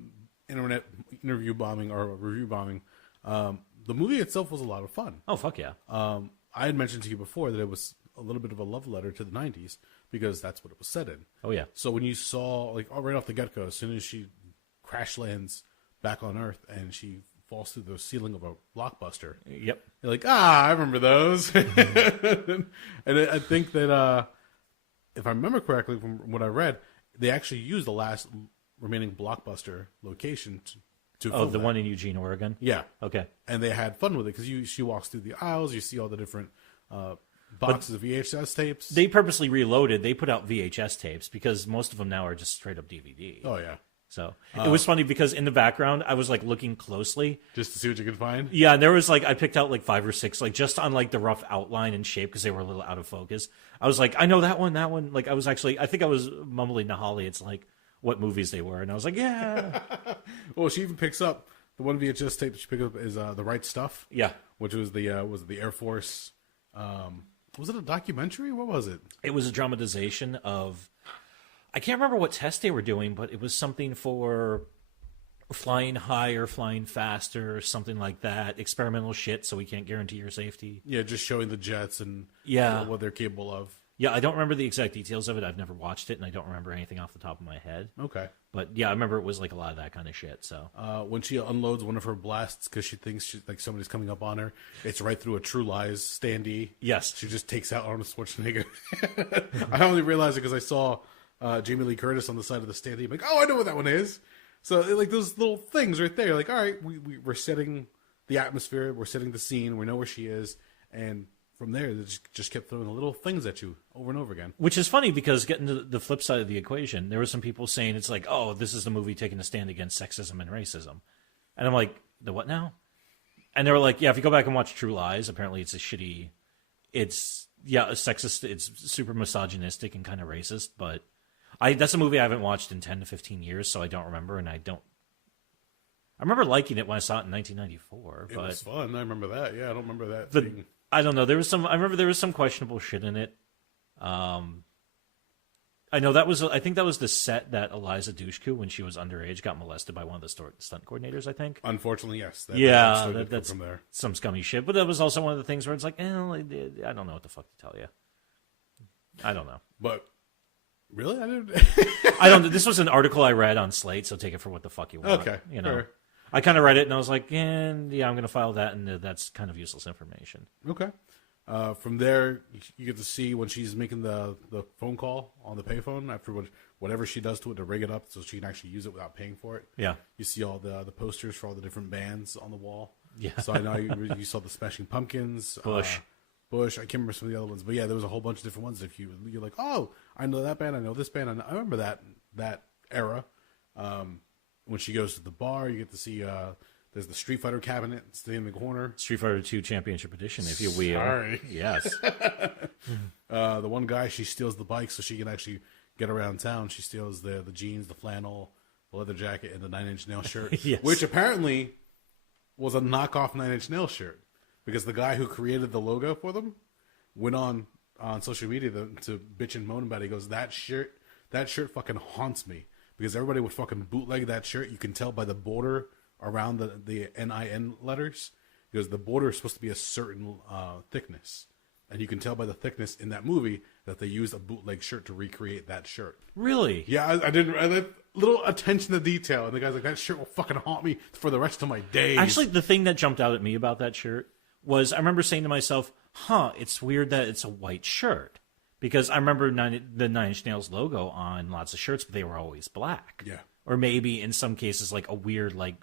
internet interview bombing or review bombing, the movie itself was a lot of fun. Oh, fuck yeah. I had mentioned to you before that it was a little bit of a love letter to the 90s because that's what it was set in. Oh, yeah. So when you saw, like, right off the get-go, as soon as she crash lands back on Earth and she falls through the ceiling of a Blockbuster. Yep. You're like, I remember those. And I think that, if I remember correctly from what I read, they actually used the last remaining Blockbuster location to film the one in Eugene, Oregon? Yeah. Okay. And they had fun with it because she walks through the aisles, you see all the different boxes of VHS tapes. They purposely reloaded. They put out VHS tapes because most of them now are just straight up DVD. Oh, yeah. So it was funny because in the background, I was like looking closely. Just to see what you could find? Yeah, and there was like, I picked out like 5 or 6, like just on like the rough outline and shape because they were a little out of focus. I was like, I know that one. Like I think I was mumbling to Holly. It's like what movies they were. And I was like, yeah. Well, she even picks up the one VHS tape that she picked up is The Right Stuff. Yeah. Which was the Air Force. Was it a documentary? What was it? It was a dramatization of, I can't remember what test they were doing, but it was something for flying higher, flying faster, something like that. Experimental shit, so we can't guarantee your safety. Yeah, just showing the jets and what they're capable of. Yeah, I don't remember the exact details of it. I've never watched it, and I don't remember anything off the top of my head. Okay. But yeah, I remember it was like a lot of that kind of shit. So when she unloads one of her blasts because she thinks like somebody's coming up on her, it's right through a True Lies standee. Yes. She just takes out Arnold Schwarzenegger. I only realized it because I saw Jamie Lee Curtis on the side of the standee. I'm like, oh, I know what that one is. So like those little things right there, like, all right, we're setting the atmosphere, we're setting the scene, we know where she is, and from there, they just kept throwing the little things at you over and over again. Which is funny because getting to the flip side of the equation, there were some people saying it's like, oh, this is the movie taking a stand against sexism and racism. And I'm like, the what now? And they were like, yeah, if you go back and watch True Lies, apparently it's sexist, it's super misogynistic and kind of racist, but that's a movie I haven't watched in 10 to 15 years, so I don't remember, and I remember liking it when I saw it in 1994. It was fun. I remember that. Yeah, I don't remember that. I don't know. I remember there was some questionable shit in it. I know I think that was the set that Eliza Dushku, when she was underage, got molested by one of the stunt coordinators, I think. Unfortunately, yes. That's from there. Some scummy shit. But that was also one of the things where it's like, I don't know what the fuck to tell you. I don't know. But, really? I didn't... I don't. This was an article I read on Slate, so take it for what the fuck you want. Okay, you know. fair. I kind of read it, and I was like, I'm going to file that, and that's kind of useless information. Okay. From there, you get to see when she's making the phone call on the payphone after whatever she does to it to rig it up so she can actually use it without paying for it. Yeah. You see all the posters for all the different bands on the wall. Yeah. So I know you saw the Smashing Pumpkins. Bush. I can't remember some of the other ones. But yeah, there was a whole bunch of different ones. If you're like, oh, I know that band. I know this band. I remember that era. When she goes to the bar, you get to see... there's the Street Fighter cabinet sitting in the corner. Street Fighter 2 Championship Edition, if you will. Sorry. Yes. The one guy, she steals the bike so she can actually get around town. She steals the jeans, the flannel, the leather jacket, and the 9 Inch Nail shirt. Yes. Which apparently was a knockoff 9 Inch Nail shirt. Because the guy who created the logo for them went on social media to bitch and moan about it. He goes, that shirt fucking haunts me. Because everybody would fucking bootleg that shirt. You can tell by the border around the NIN letters, because the border is supposed to be a certain thickness, and you can tell by the thickness in that movie that they used a bootleg shirt to recreate that shirt. Really? Yeah, I didn't. I had little attention to detail, and the guy's like, "That shirt will fucking haunt me for the rest of my days." Actually, the thing that jumped out at me about that shirt was I remember saying to myself, it's weird that it's a white shirt. Because I remember the 9 Inch Nails logo on lots of shirts, but they were always black. Yeah. Or maybe in some cases like a weird like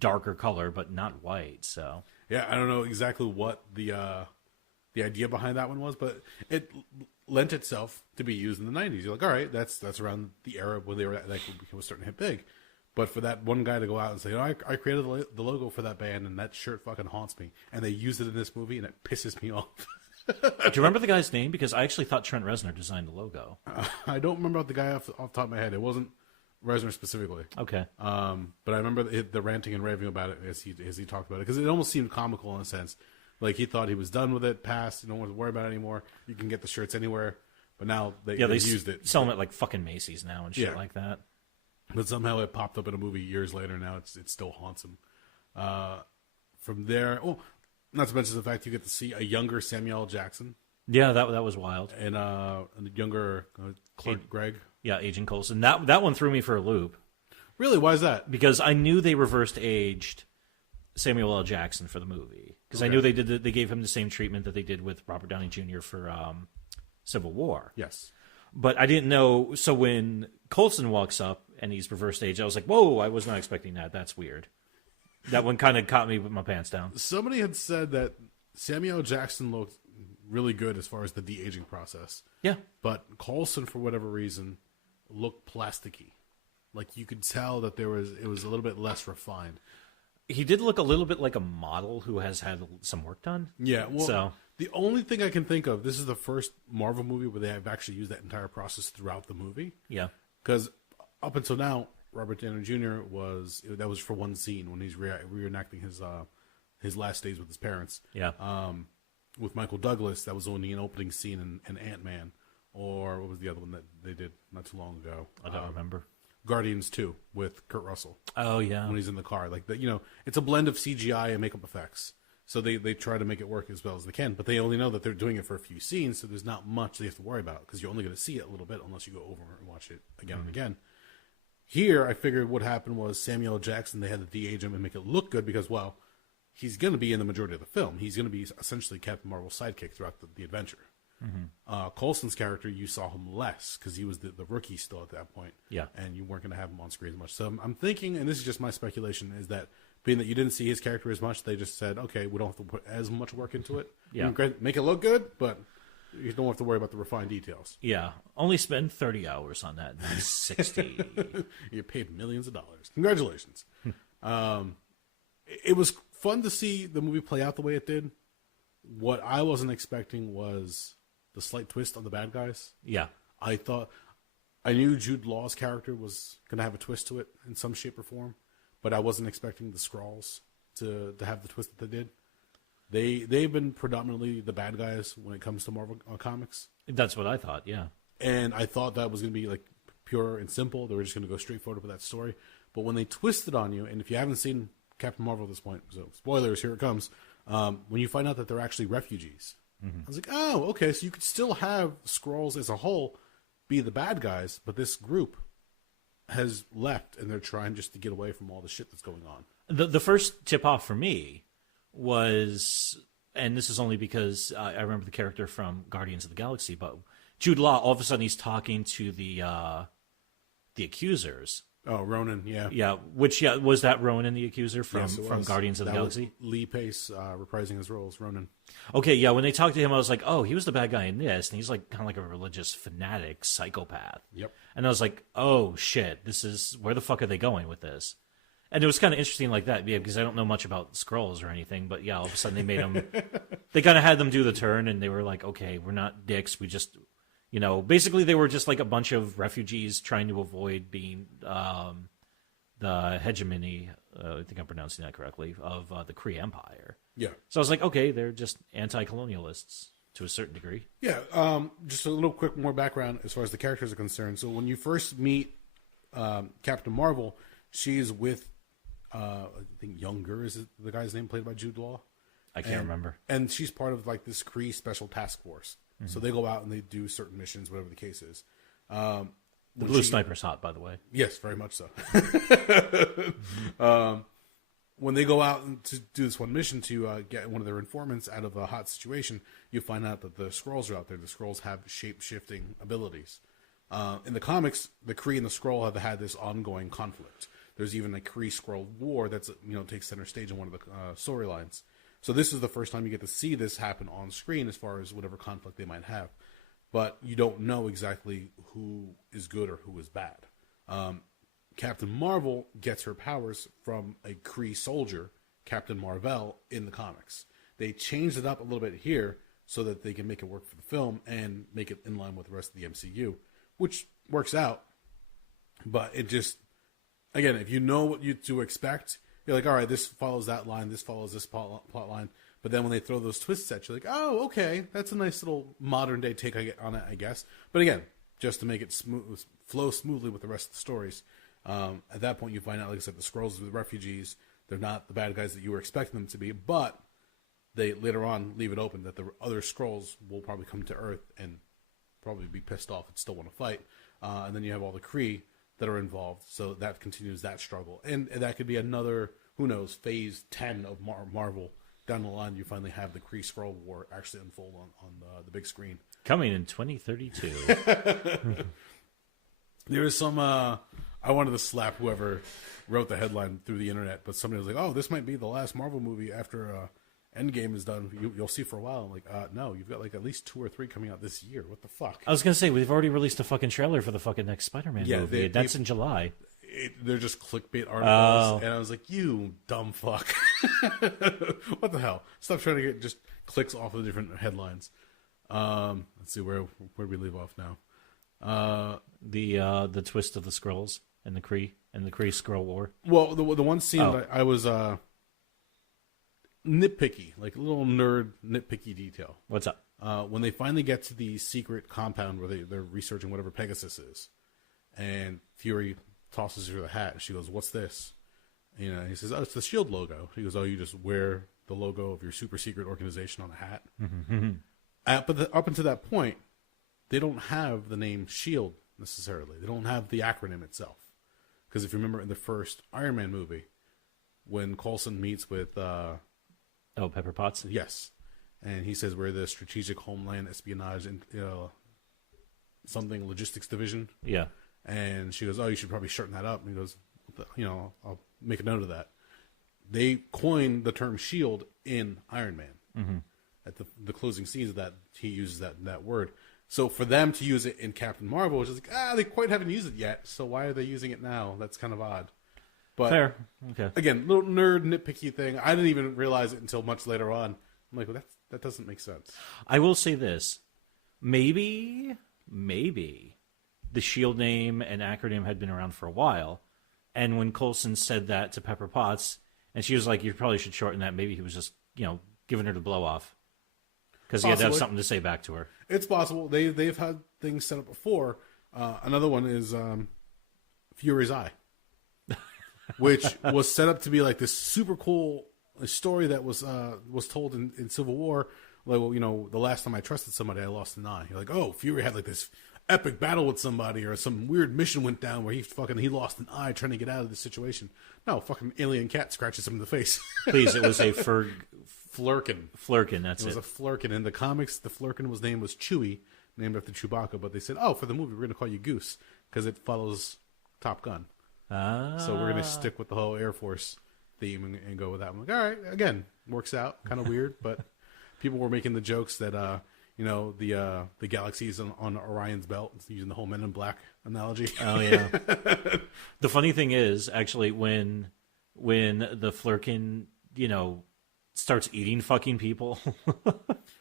darker color, but not white. So yeah, I don't know exactly what the idea behind that one was, but it lent itself to be used in the 90s. You're like, all right, that's around the era when they were like was starting to hit big. But for that one guy to go out and say, I created the logo for that band, and that shirt fucking haunts me, and they used it in this movie, and it pisses me off. Do you remember the guy's name? Because I actually thought Trent Reznor designed the logo. I don't remember the guy off the top of my head. It wasn't Reznor specifically. Okay. But I remember the ranting and raving about it as he talked about it, because it almost seemed comical in a sense. Like he thought he was done with it, passed, you don't want to worry about it anymore. You can get the shirts anywhere. But now they used it. Sell them at like fucking Macy's now and shit like that. But somehow it popped up in a movie years later. Now it still haunts him. From there, not to mention the fact you get to see a younger Samuel L. Jackson. Yeah, that was wild. And a younger Clark Gregg. Yeah, Agent Coulson. That one threw me for a loop. Really? Why is that? Because I knew they reversed aged Samuel L. Jackson for the movie. Because I knew they gave him the same treatment that they did with Robert Downey Jr. for Civil War. Yes. But I didn't know. So when Coulson walks up and he's reversed age, I was like, whoa, I was not expecting that. That's weird. That one kind of caught me with my pants down. Somebody had said that Samuel L. Jackson looked really good as far as the de-aging process. Yeah. But Coulson, for whatever reason, looked plasticky. Like you could tell that it was a little bit less refined. He did look a little bit like a model who has had some work done. Yeah. Well, the only thing I can think of, this is the first Marvel movie where they have actually used that entire process throughout the movie. Yeah. Because up until now, Robert Downey Jr. was for one scene when he's reenacting his last days with his parents. Yeah. With Michael Douglas, that was only an opening scene in Ant-Man, or what was the other one that they did not too long ago? I don't remember. Guardians 2 with Kurt Russell. Oh yeah. When he's in the car, like it's a blend of CGI and makeup effects. So they try to make it work as well as they can, but they only know that they're doing it for a few scenes, so there's not much they have to worry about because you're only going to see it a little bit unless you go over and watch it again and again. Here, I figured what happened was Samuel L. Jackson, they had to de-age him and make it look good because, well, he's going to be in the majority of the film. He's going to be essentially Captain Marvel's sidekick throughout the adventure. Mm-hmm. Coulson's character, you saw him less because he was the rookie still at that point. Yeah. And you weren't going to have him on screen as much. So I'm thinking, and this is just my speculation, is that being that you didn't see his character as much, they just said, okay, we don't have to put as much work into it. Yeah. Make it look good, but you don't have to worry about the refined details. Yeah. Only spend 30 hours on that, not 60. You paid millions of dollars. Congratulations. it was fun to see the movie play out the way it did. What I wasn't expecting was the slight twist on the bad guys. Yeah. I knew Jude Law's character was going to have a twist to it in some shape or form, but I wasn't expecting the Skrulls to have the twist that they did. They've been predominantly the bad guys when it comes to Marvel comics. That's what I thought, yeah. And I thought that was going to be like pure and simple. They were just going to go straight forward with that story. But when they twisted on you, and if you haven't seen Captain Marvel at this point, so spoilers, here it comes. When you find out that they're actually refugees, I was like, oh, okay, so you could still have Skrulls as a whole be the bad guys, but this group has left, and they're trying just to get away from all the shit that's going on. The first tip-off for me was, and this is only because I remember the character from Guardians of the Galaxy, but Jude Law, all of a sudden he's talking to the accusers. Oh, Ronan, yeah. Yeah, was that Ronan the accuser from, Yes, from Guardians of the Galaxy? Lee Pace reprising his role as Ronan. Okay, yeah, when they talked to him, I was like, oh, he was the bad guy in this, and he's like kind of like a religious fanatic psychopath. Yep. And I was like, oh, shit, where the fuck are they going with this? And it was kind of interesting like that, yeah, because I don't know much about Skrulls or anything, but yeah, all of a sudden they made them, they kind of had them do the turn, and they were like, okay, we're not dicks, we just, basically they were just like a bunch of refugees trying to avoid being the hegemony, I think I'm pronouncing that correctly, of the Kree Empire. Yeah. So I was like, okay, they're just anti-colonialists to a certain degree. Yeah, just a little quick more background as far as the characters are concerned. So when you first meet Captain Marvel, she's with, I think Younger is the guy's name, played by Jude Law. I can't remember. And she's part of like this Kree Special Task Force. Mm-hmm. So they go out and they do certain missions, whatever the case is. The blue sniper's hot, by the way. Yes, very much so. When they go out to do this one mission to get one of their informants out of a hot situation, you find out that the Skrulls are out there. The Skrulls have shape-shifting abilities. In the comics, the Kree and the Skrull have had this ongoing conflict. There's even a Kree-Skrull war that's takes center stage in one of the storylines. So this is the first time you get to see this happen on screen as far as whatever conflict they might have. But you don't know exactly who is good or who is bad. Captain Marvel gets her powers from a Kree soldier, Captain Marvel, in the comics. They changed it up a little bit here so that they can make it work for the film and make it in line with the rest of the MCU, which works out. But it just, again, if you know what to expect, you're like, all right, this follows that line, this follows this plot line. But then when they throw those twists at you, you're like, oh, okay, that's a nice little modern day take on it, I guess. But again, just to make it flow smoothly with the rest of the stories. At that point, you find out, like I said, the Skrulls are the refugees. They're not the bad guys that you were expecting them to be, but they later on leave it open that the other Skrulls will probably come to Earth and probably be pissed off and still want to fight. And then you have all the Kree that are involved, so that continues that struggle. And that could be another, who knows, phase 10 of Marvel. Down the line, you finally have the Kree-Skrull war actually unfold on the big screen. Coming in 2032. There was some, I wanted to slap whoever wrote the headline through the internet, but somebody was like, oh, this might be the last Marvel movie after Endgame is done. You'll see for a while. I'm like, no, you've got like at least 2 or 3 coming out this year. What the fuck? I was going to say, we've already released a fucking trailer for the fucking next Spider-Man movie. That's in July. They're just clickbait articles, and I was like, you dumb fuck. What the hell? Stop trying to get just clicks off of different headlines. Let's see, where we leave off now. The twist of the Skrulls and the Kree Skrull war. Well, the one scene that I was nitpicky, like a little nerd nitpicky detail. What's up? When they finally get to the secret compound where they're researching whatever Pegasus is, and Fury tosses her the hat, and she goes, what's this? He says, oh, it's the SHIELD logo. He goes, oh, you just wear the logo of your super secret organization on a hat? But up until that point, they don't have the name SHIELD necessarily. They don't have the acronym itself. Because if you remember in the first Iron Man movie, when Coulson meets with... Pepper Potts? Yes. And he says, we're the Strategic Homeland Espionage and something logistics division. Yeah. And she goes, oh, you should probably shorten that up. And he goes, I'll make a note of that. They coined the term SHIELD in Iron Man. Mm-hmm. At the closing scenes of that, he uses that word. So for them to use it in Captain Marvel, it's just like, they quite haven't used it yet. So why are they using it now? That's kind of odd. But Fair. Okay. again, little nerd nitpicky thing. I didn't even realize it until much later on. I'm like, well, that doesn't make sense. I will say this. Maybe the SHIELD name and acronym had been around for a while. And when Coulson said that to Pepper Potts, and she was like, you probably should shorten that, maybe he was just, giving her the blow off. Because he had to have something to say back to her. It's possible. They've had things set up before. Another one is Fury's Eye, which was set up to be like this super cool story that was told in Civil War. Like, well, the last time I trusted somebody, I lost an eye. You're like, oh, Fury had like this epic battle with somebody, or some weird mission went down where he lost an eye trying to get out of the situation. No, fucking alien cat scratches him in the face. Please, it was a Flurkin. Flurkin, that's it. It was a Flurkin. In the comics, the Flurkin was Chewie, named after Chewbacca, but they said, oh, for the movie, we're going to call you Goose, because it follows Top Gun. So we're going to stick with the whole Air Force theme and go with that. I'm like, all right, again, works out. Kind of weird, but people were making the jokes that, the galaxies on Orion's belt, using the whole Men in Black analogy. Oh, yeah. The funny thing is, actually, when the Flurkin, starts eating fucking people.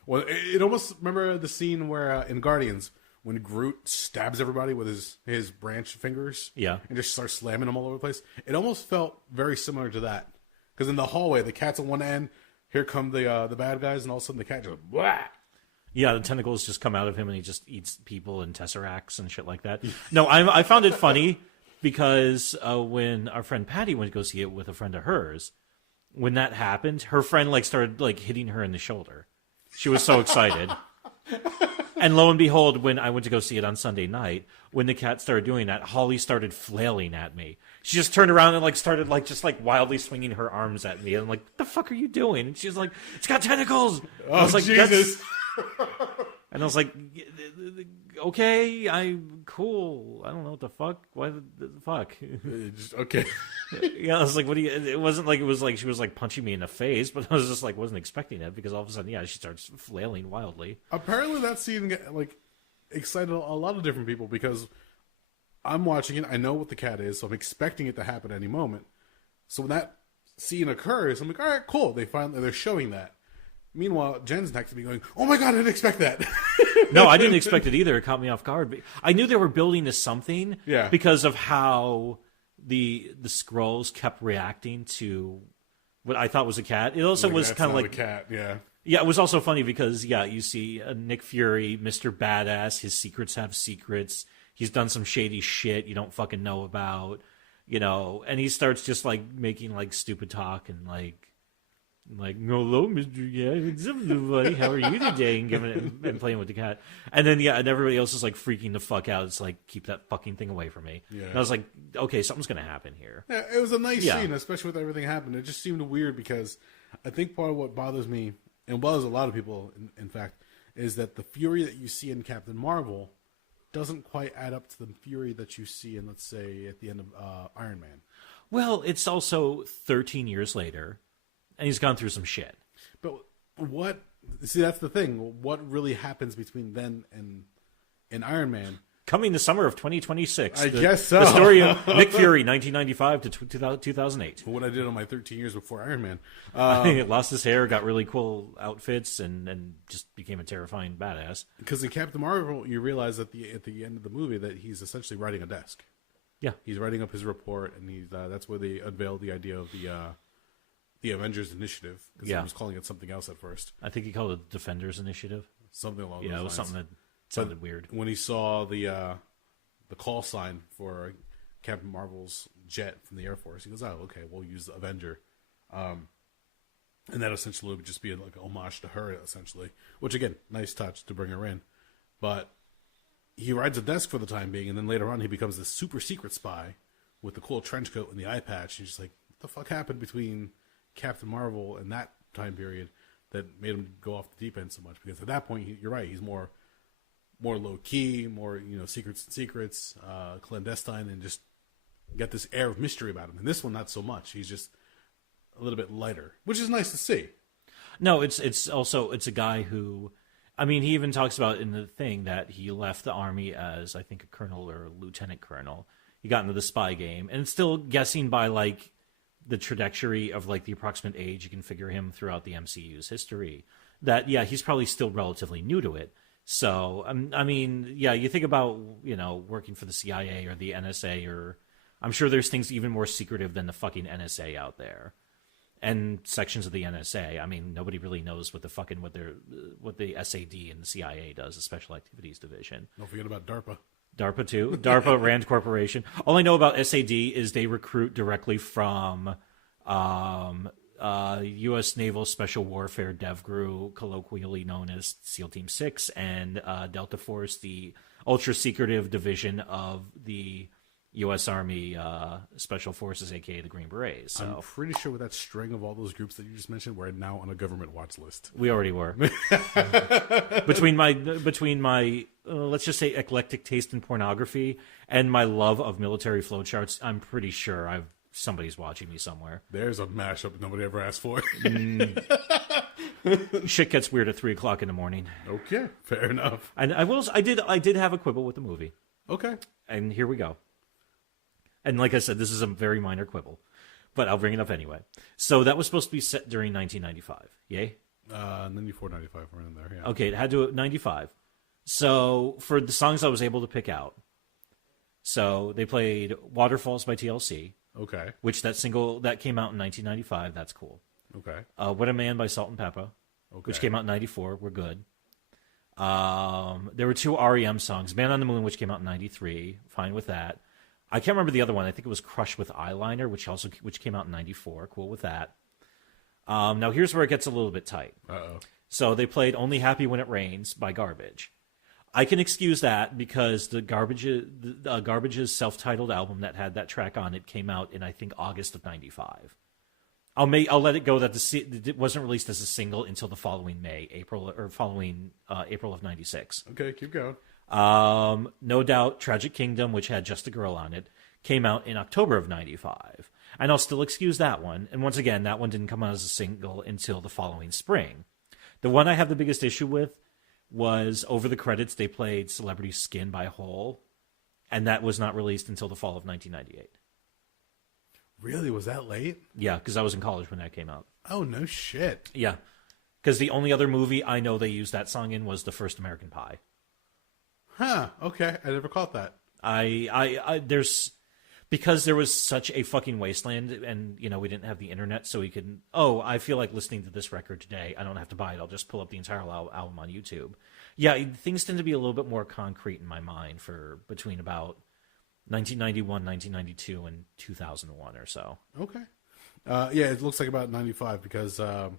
Well, it almost, remember the scene where in Guardians, when Groot stabs everybody with his branch fingers, yeah, and just starts slamming them all over the place. It almost felt very similar to that, because in the hallway, the cat's on one end, here come the bad guys, and all of a sudden the cat just blah. Yeah, the tentacles just come out of him, and he just eats people and tesseracts and shit like that. No, I found it funny because when our friend Patty went to go see it with a friend of hers, when that happened, her friend started hitting her in the shoulder. She was so excited. And lo and behold, when I went to go see it on Sunday night, when the cat started doing that, Holly started flailing at me. She just turned around and started wildly swinging her arms at me. And I'm like, what the fuck are you doing? And she's like, it's got tentacles. Oh, I was like, Jesus. And I was like, okay, I'm cool. I don't know what the fuck. Why the fuck? Okay. Yeah, I was like, what do you... It wasn't like it was like she was punching me in the face, but I was just wasn't expecting it, because all of a sudden, yeah, she starts flailing wildly. Apparently that scene excited a lot of different people, because I'm watching it, I know what the cat is, so I'm expecting it to happen at any moment. So when that scene occurs, I'm like, all right, cool. They're showing that. Meanwhile, Jen's next to me going, oh my god, I didn't expect that. No, I didn't expect it either. It caught me off guard. But I knew they were building to something, yeah, because of how the Skrulls kept reacting to what I thought was a cat. It also was kind of like a cat, yeah. Yeah, it was also funny because, yeah, you see Nick Fury, Mr. Badass, his secrets have secrets. He's done some shady shit you don't fucking know about, and he starts just making stupid talk and hello, Mr. Yeah, how are you today? And giving it and playing with the cat. And then, yeah, and everybody else is freaking the fuck out. It's keep that fucking thing away from me. Yeah. And I was like, okay, something's going to happen here. Yeah, it was a nice scene, especially with everything happening. It just seemed weird, because I think part of what bothers me, and bothers a lot of people, in fact, is that the Fury that you see in Captain Marvel doesn't quite add up to the Fury that you see in, let's say, at the end of Iron Man. Well, it's also 13 years later. And he's gone through some shit. But see, that's the thing. What really happens between then and Iron Man? Coming the summer of 2026. I guess so. The story of Nick Fury, 1995 to 2008. What I did on my 13 years before Iron Man. He lost his hair, got really cool outfits, and just became a terrifying badass. Because in Captain Marvel, you realize at the end of the movie that he's essentially writing a desk. Yeah. He's writing up his report, and that's where they unveiled the idea of the Avengers Initiative, because he was calling it something else at first. I think he called it the Defenders Initiative. Something along those lines. Yeah, it was something that sounded weird. When he saw the call sign for Captain Marvel's jet from the Air Force, he goes, oh, okay, we'll use the Avenger. And that essentially would just be an homage to her, essentially. Which, again, nice touch to bring her in. But he rides a desk for the time being, and then later on he becomes this super secret spy with the cool trench coat and the eye patch. And he's just like, what the fuck happened between Captain Marvel in that time period that made him go off the deep end so much? Because at that point, you're right, he's more low key, more secrets, clandestine, and just got this air of mystery about him. And this one, not so much. He's just a little bit lighter, which is nice to see. No, it's a guy who, I mean, he even talks about in the thing that he left the army as, I think, a colonel or a lieutenant colonel. he got into the spy game, and still guessing by like the trajectory of like the approximate age you can figure him throughout the MCU's history. That he's probably still relatively new to it. So I mean, you think about working for the CIA or the NSA, or I'm sure there's things even more secretive than the fucking NSA out there, and sections of the NSA. I mean, nobody really knows what the SAD and the CIA does, the Special Activities Division. Don't forget about DARPA. DARPA too. DARPA, Rand Corporation. All I know about SAD is they recruit directly from U.S. Naval Special Warfare DevGru, colloquially known as SEAL Team 6, and Delta Force, the ultra-secretive division of the U.S. Army Special Forces, a.k.a. the Green Berets. So. I'm pretty sure with that string of all those groups that you just mentioned, we're now on a government watch list. We already were. between my let's just say eclectic taste in pornography and my love of military flowcharts, I'm pretty sure somebody's watching me somewhere. There's a mashup nobody ever asked for. Shit gets weird at 3:00 in the morning. Okay, fair enough. And I did have a quibble with the movie. Okay. And here we go. And like I said, this is a very minor quibble, but I'll bring it up anyway. So that was supposed to be set during 1995. Yay? 94, 95, we're in there, yeah. Okay, it had to 95. So for the songs I was able to pick out, so they played Waterfalls by TLC. Okay. Which that single, that came out in 1995. That's cool. Okay. What a Man by Salt and Pepper, which came out in 94. We're good. There were 2 REM songs. Man on the Moon, which came out in 93. Fine with that. I can't remember the other one. I think it was Crush with Eyeliner, which came out in 94. Cool with that. Now here's where it gets a little bit tight. Uh-oh. So they played Only Happy When It Rains by Garbage. I can excuse that because the Garbage's self-titled album that had that track on it came out in, I think, August of 95. I'll let it go that it wasn't released as a single until the following April of 96. Okay, keep going. No Doubt, Tragic Kingdom, which had Just a Girl on it, came out in October of 95. And I'll still excuse that one. And once again, that one didn't come out as a single until the following spring. The one I have the biggest issue with was over the credits, they played Celebrity Skin by Hole, and that was not released until the fall of 1998. Really? Was that late? Yeah, because I was in college when that came out. Oh, no shit. Yeah, because the only other movie I know they used that song in was The First American Pie. Huh, okay. I never caught that. Because there was such a fucking wasteland, and we didn't have the internet, so we could. Oh, I feel like listening to this record today. I don't have to buy it. I'll just pull up the entire album on YouTube. Yeah, things tend to be a little bit more concrete in my mind for between about 1991, 1992, and 2001 or so. Okay. Yeah, it looks like about 95 because, I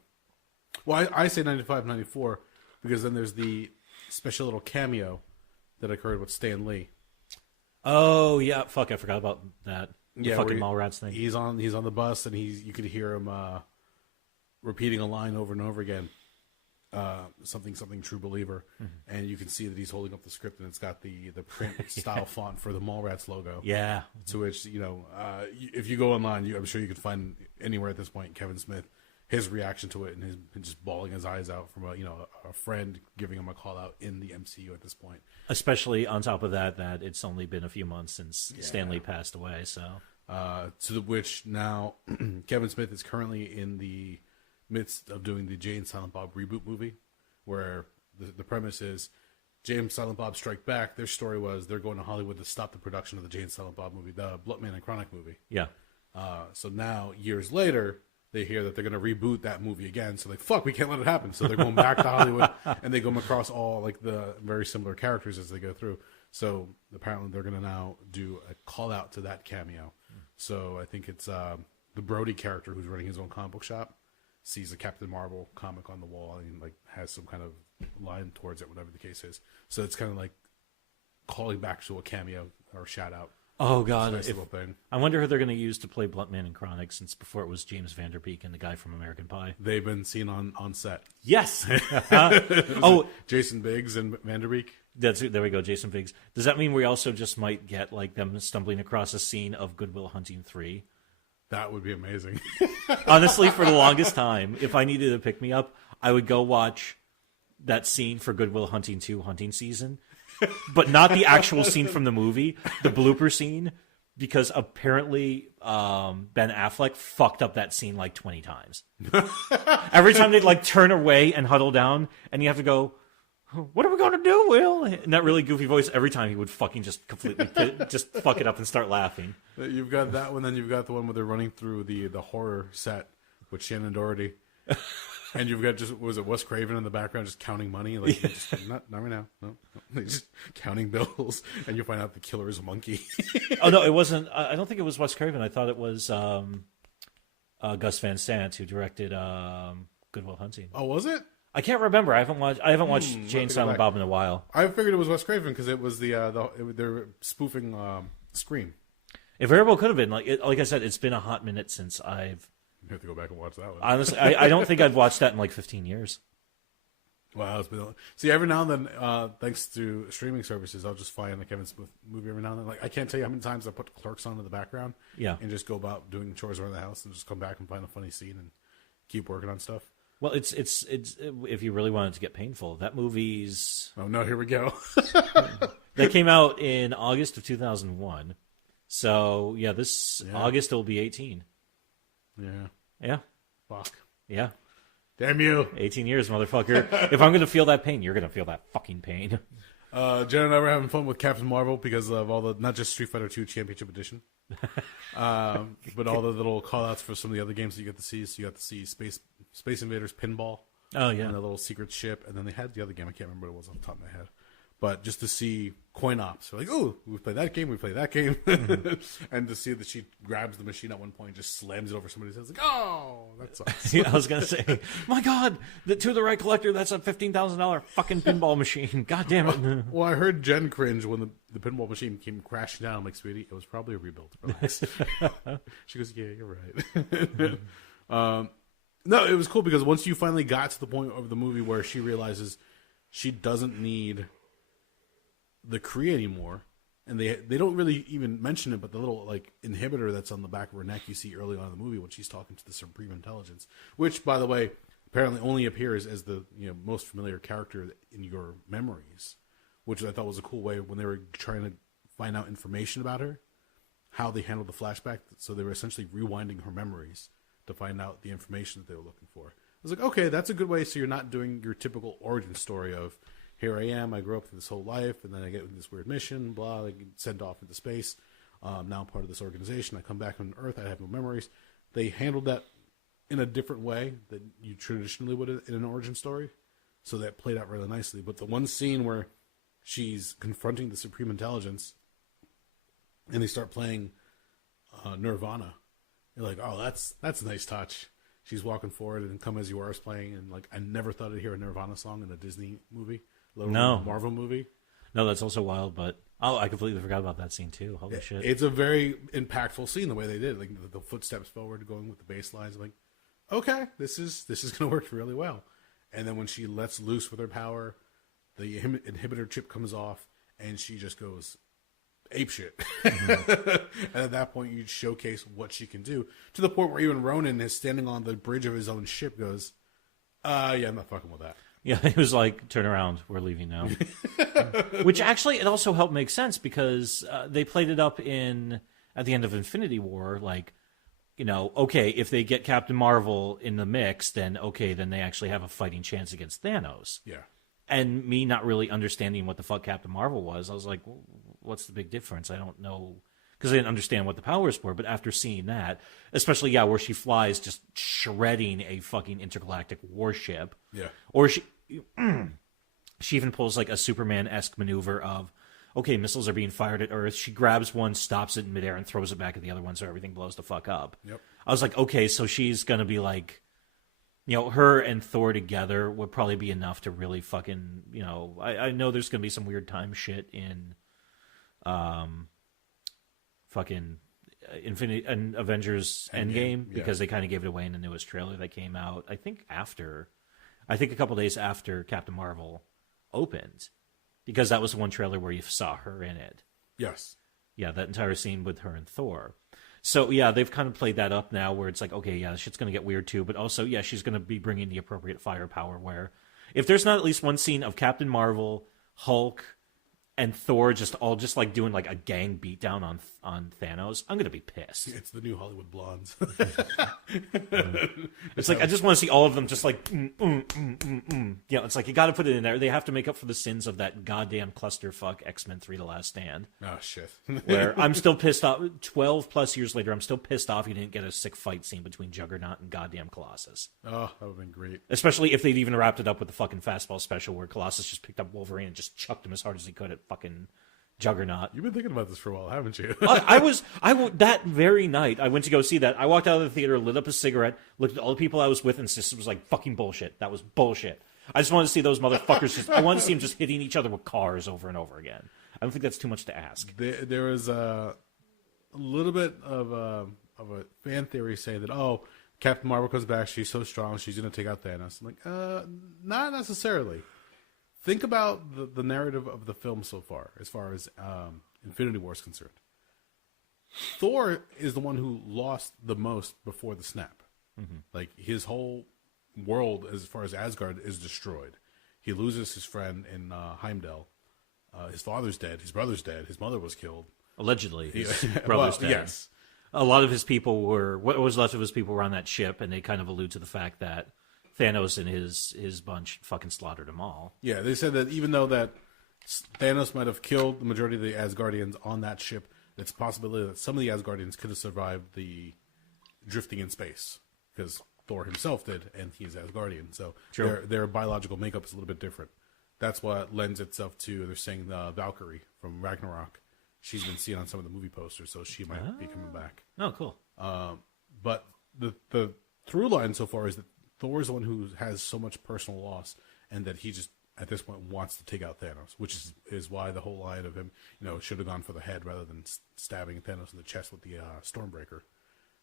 say 95, 94 because then there's the special little cameo that occurred with Stan Lee. Oh yeah, fuck! I forgot about that. The fucking Mallrats thing. He's on the bus and you could hear him repeating a line over and over again. Something True Believer, and you can see that he's holding up the script and it's got the print style font for the Mallrats logo. Yeah. To which if you go online, I'm sure you could find anywhere at this point Kevin Smith, his reaction to it and his just bawling his eyes out from a friend giving him a call out in the MCU at this point. Especially on top of that it's only been a few months since Stan Lee passed away. So to which now Kevin Smith is currently in the midst of doing the Jay and Silent Bob reboot movie, where the premise is Jay and Silent Bob Strike Back. Their story was they're going to Hollywood to stop the production of the Jay and Silent Bob movie, the Bloodman and Chronic movie. Yeah. So now years later, they hear that they're going to reboot that movie again. So we can't let it happen. So they're going back to Hollywood, and they come across all like the very similar characters as they go through. So apparently they're going to now do a call out to that cameo. So I think it's the Brody character who's running his own comic book shop sees a Captain Marvel comic on the wall and has some kind of line towards it, whatever the case is. So it's kind of like calling back to a cameo or shout out. Oh God! Nice little thing. I wonder who they're going to use to play Bluntman and Chronic, since before it was James Vanderbeek and the guy from American Pie. They've been seen on set. Yes. Jason Biggs and Vanderbeek. There we go, Jason Biggs. Does that mean we also just might get them stumbling across a scene of Good Will Hunting 3? That would be amazing. Honestly, for the longest time, if I needed to pick me up, I would go watch that scene for Good Will Hunting 2 hunting season, but not the actual scene from the movie, the blooper scene, because apparently Ben Affleck fucked up that scene like 20 times. Every time they'd like turn away and huddle down, and you have to go, what are we going to do, Will? In that really goofy voice, every time he would fucking just completely just fuck it up and start laughing. You've got that one, then you've got the one where they're running through the horror set with Shannon Doherty. And you've got was it Wes Craven in the background just counting money? Like, not right now. No. He's just counting bills, and you find out the killer is a monkey. Oh, no, it wasn't. I don't think it was Wes Craven. I thought it was Gus Van Sant, who directed Good Will Hunting. Oh, was it? I can't remember. I haven't watched Jane Silent Bob in a while. I figured it was Wes Craven because it was they're spoofing Scream. It very well could have been. Like I said, it's been a hot minute since I've... You have to go back and watch that one. Honestly, I don't think I've watched that in like 15 years. Wow, it's been... See, every now and then, thanks to streaming services, I'll just find a Kevin Smith movie every now and then. Like, I can't tell you how many times I put Clerks on in the background, and just go about doing chores around the house and just come back and find a funny scene and keep working on stuff. Well, it's if you really wanted to get painful, that movie's... Oh no, here we go. That came out in August of 2001. So yeah, August it'll be 18. Yeah. Fuck. Yeah. Damn you. 18 years, motherfucker. If I'm going to feel that pain, you're going to feel that fucking pain. Jen and I were having fun with Captain Marvel because of all the, not just Street Fighter 2 Championship Edition, but all the little call-outs for some of the other games that you get to see. So you got to see Space Invaders Pinball. Oh, yeah. And a little secret ship. And then they had the other game. I can't remember what it was off the top of my head. But just to see coin ops, we're like, oh, we played that game, and to see that she grabs the machine at one point, just slams it over somebody's head, like, oh, that's awesome. I was gonna say, my God, to the right collector, that's a $15,000 fucking pinball machine. God damn it. Well, I heard Jen cringe when the pinball machine came crashing down. I'm like, sweetie, it was probably a rebuild. Relax. She goes, yeah, you're right. No, it was cool because once you finally got to the point of the movie where she realizes she doesn't need the Kree anymore, and they don't really even mention it, but the little like inhibitor that's on the back of her neck you see early on in the movie when she's talking to the Supreme Intelligence, which, by the way, apparently only appears as the most familiar character in your memories, which I thought was a cool way when they were trying to find out information about her, how they handled the flashback. So they were essentially rewinding her memories to find out the information that they were looking for. I was like, okay, that's a good way. So you're not doing your typical origin story of, here I am, I grew up through this whole life, and then I get this weird mission, blah, I get sent off into space. Now I'm part of this organization. I come back on Earth, I have no memories. They handled that in a different way than you traditionally would in an origin story. So that played out really nicely. But the one scene where she's confronting the Supreme Intelligence, and they start playing Nirvana, you're like, oh, that's a nice touch. She's walking forward, and Come As You Are is playing, and like I never thought I'd hear a Nirvana song in a Disney movie. No. Marvel movie. No, that's also wild, but I completely forgot about that scene too. Holy shit. It's a very impactful scene the way they did. Like the footsteps forward going with the bass lines. I'm like, okay, this is gonna work really well. And then when she lets loose with her power, the inhibitor chip comes off and she just goes apeshit. Mm-hmm. And at that point you showcase what she can do. To the point where even Ronan is standing on the bridge of his own ship goes, yeah, I'm not fucking with that. Yeah, he was like, turn around, we're leaving now. Which actually, it also helped make sense because they played it up at the end of Infinity War, like, okay, if they get Captain Marvel in the mix, then they actually have a fighting chance against Thanos. Yeah. And me not really understanding what the fuck Captain Marvel was, I was like, what's the big difference? I don't know. Because I didn't understand what the powers were, but after seeing that, especially, where she flies just shredding a fucking intergalactic warship. Yeah. Or she even pulls like a Superman-esque maneuver of, okay, missiles are being fired at Earth. She grabs one, stops it in midair, and throws it back at the other one so everything blows the fuck up. Yep. I was like, okay, so she's going to be like, her and Thor together would probably be enough to really fucking, I know there's going to be some weird time shit in fucking Infinity and Avengers Endgame because they kind of gave it away in the newest trailer that came out, I think a couple days after Captain Marvel opened, because that was the one trailer where you saw her in it. Yes. Yeah, that entire scene with her and Thor. So, yeah, they've kind of played that up now where it's like, okay, yeah, shit's going to get weird too, but also, yeah, she's going to be bringing the appropriate firepower where if there's not at least one scene of Captain Marvel, Hulk, and Thor just like doing like a gang beatdown on Thanos, I'm gonna be pissed. It's the new Hollywood blondes. It's like I just want to see all of them just like it's like you got to put it in there. They have to make up for the sins of that goddamn clusterfuck X-Men 3: The Last Stand. Oh shit! Where I'm still pissed off. 12 plus years later, I'm still pissed off you didn't get a sick fight scene between Juggernaut and goddamn Colossus. Oh, that would have been great. Especially if they'd even wrapped it up with the fucking fastball special where Colossus just picked up Wolverine and just chucked him as hard as he could at fucking Juggernaut. You've been thinking about this for a while, haven't you? That very night, I went to go see that. I walked out of the theater, lit up a cigarette, looked at all the people I was with, and just was like, fucking bullshit. That was bullshit. I just wanted to see those motherfuckers I wanted to see them just hitting each other with cars over and over again. I don't think that's too much to ask. There was a little bit of a fan theory saying that, Captain Marvel comes back, she's so strong, she's going to take out Thanos. I'm like, not necessarily. Think about the narrative of the film so far as Infinity War is concerned. Thor is the one who lost the most before the snap. Mm-hmm. Like, his whole world, as far as Asgard, is destroyed. He loses his friend in Heimdall. His father's dead. His brother's dead. His mother was killed. Allegedly. His brother's dead. Yes. A lot of his people what was left of his people were on that ship, and they kind of allude to the fact that Thanos and his bunch fucking slaughtered them all. Yeah, they said that even though that Thanos might have killed the majority of the Asgardians on that ship, it's a possibility that some of the Asgardians could have survived the drifting in space, because Thor himself did, and he's Asgardian. So their biological makeup is a little bit different. That's what lends itself to, they're saying, Valkyrie from Ragnarok. She's been seen on some of the movie posters, so she might be coming back. Oh, cool. But the through line so far is that Thor is the one who has so much personal loss, and that he just, at this point, wants to take out Thanos, which is why the whole line of him, should have gone for the head rather than stabbing Thanos in the chest with the Stormbreaker.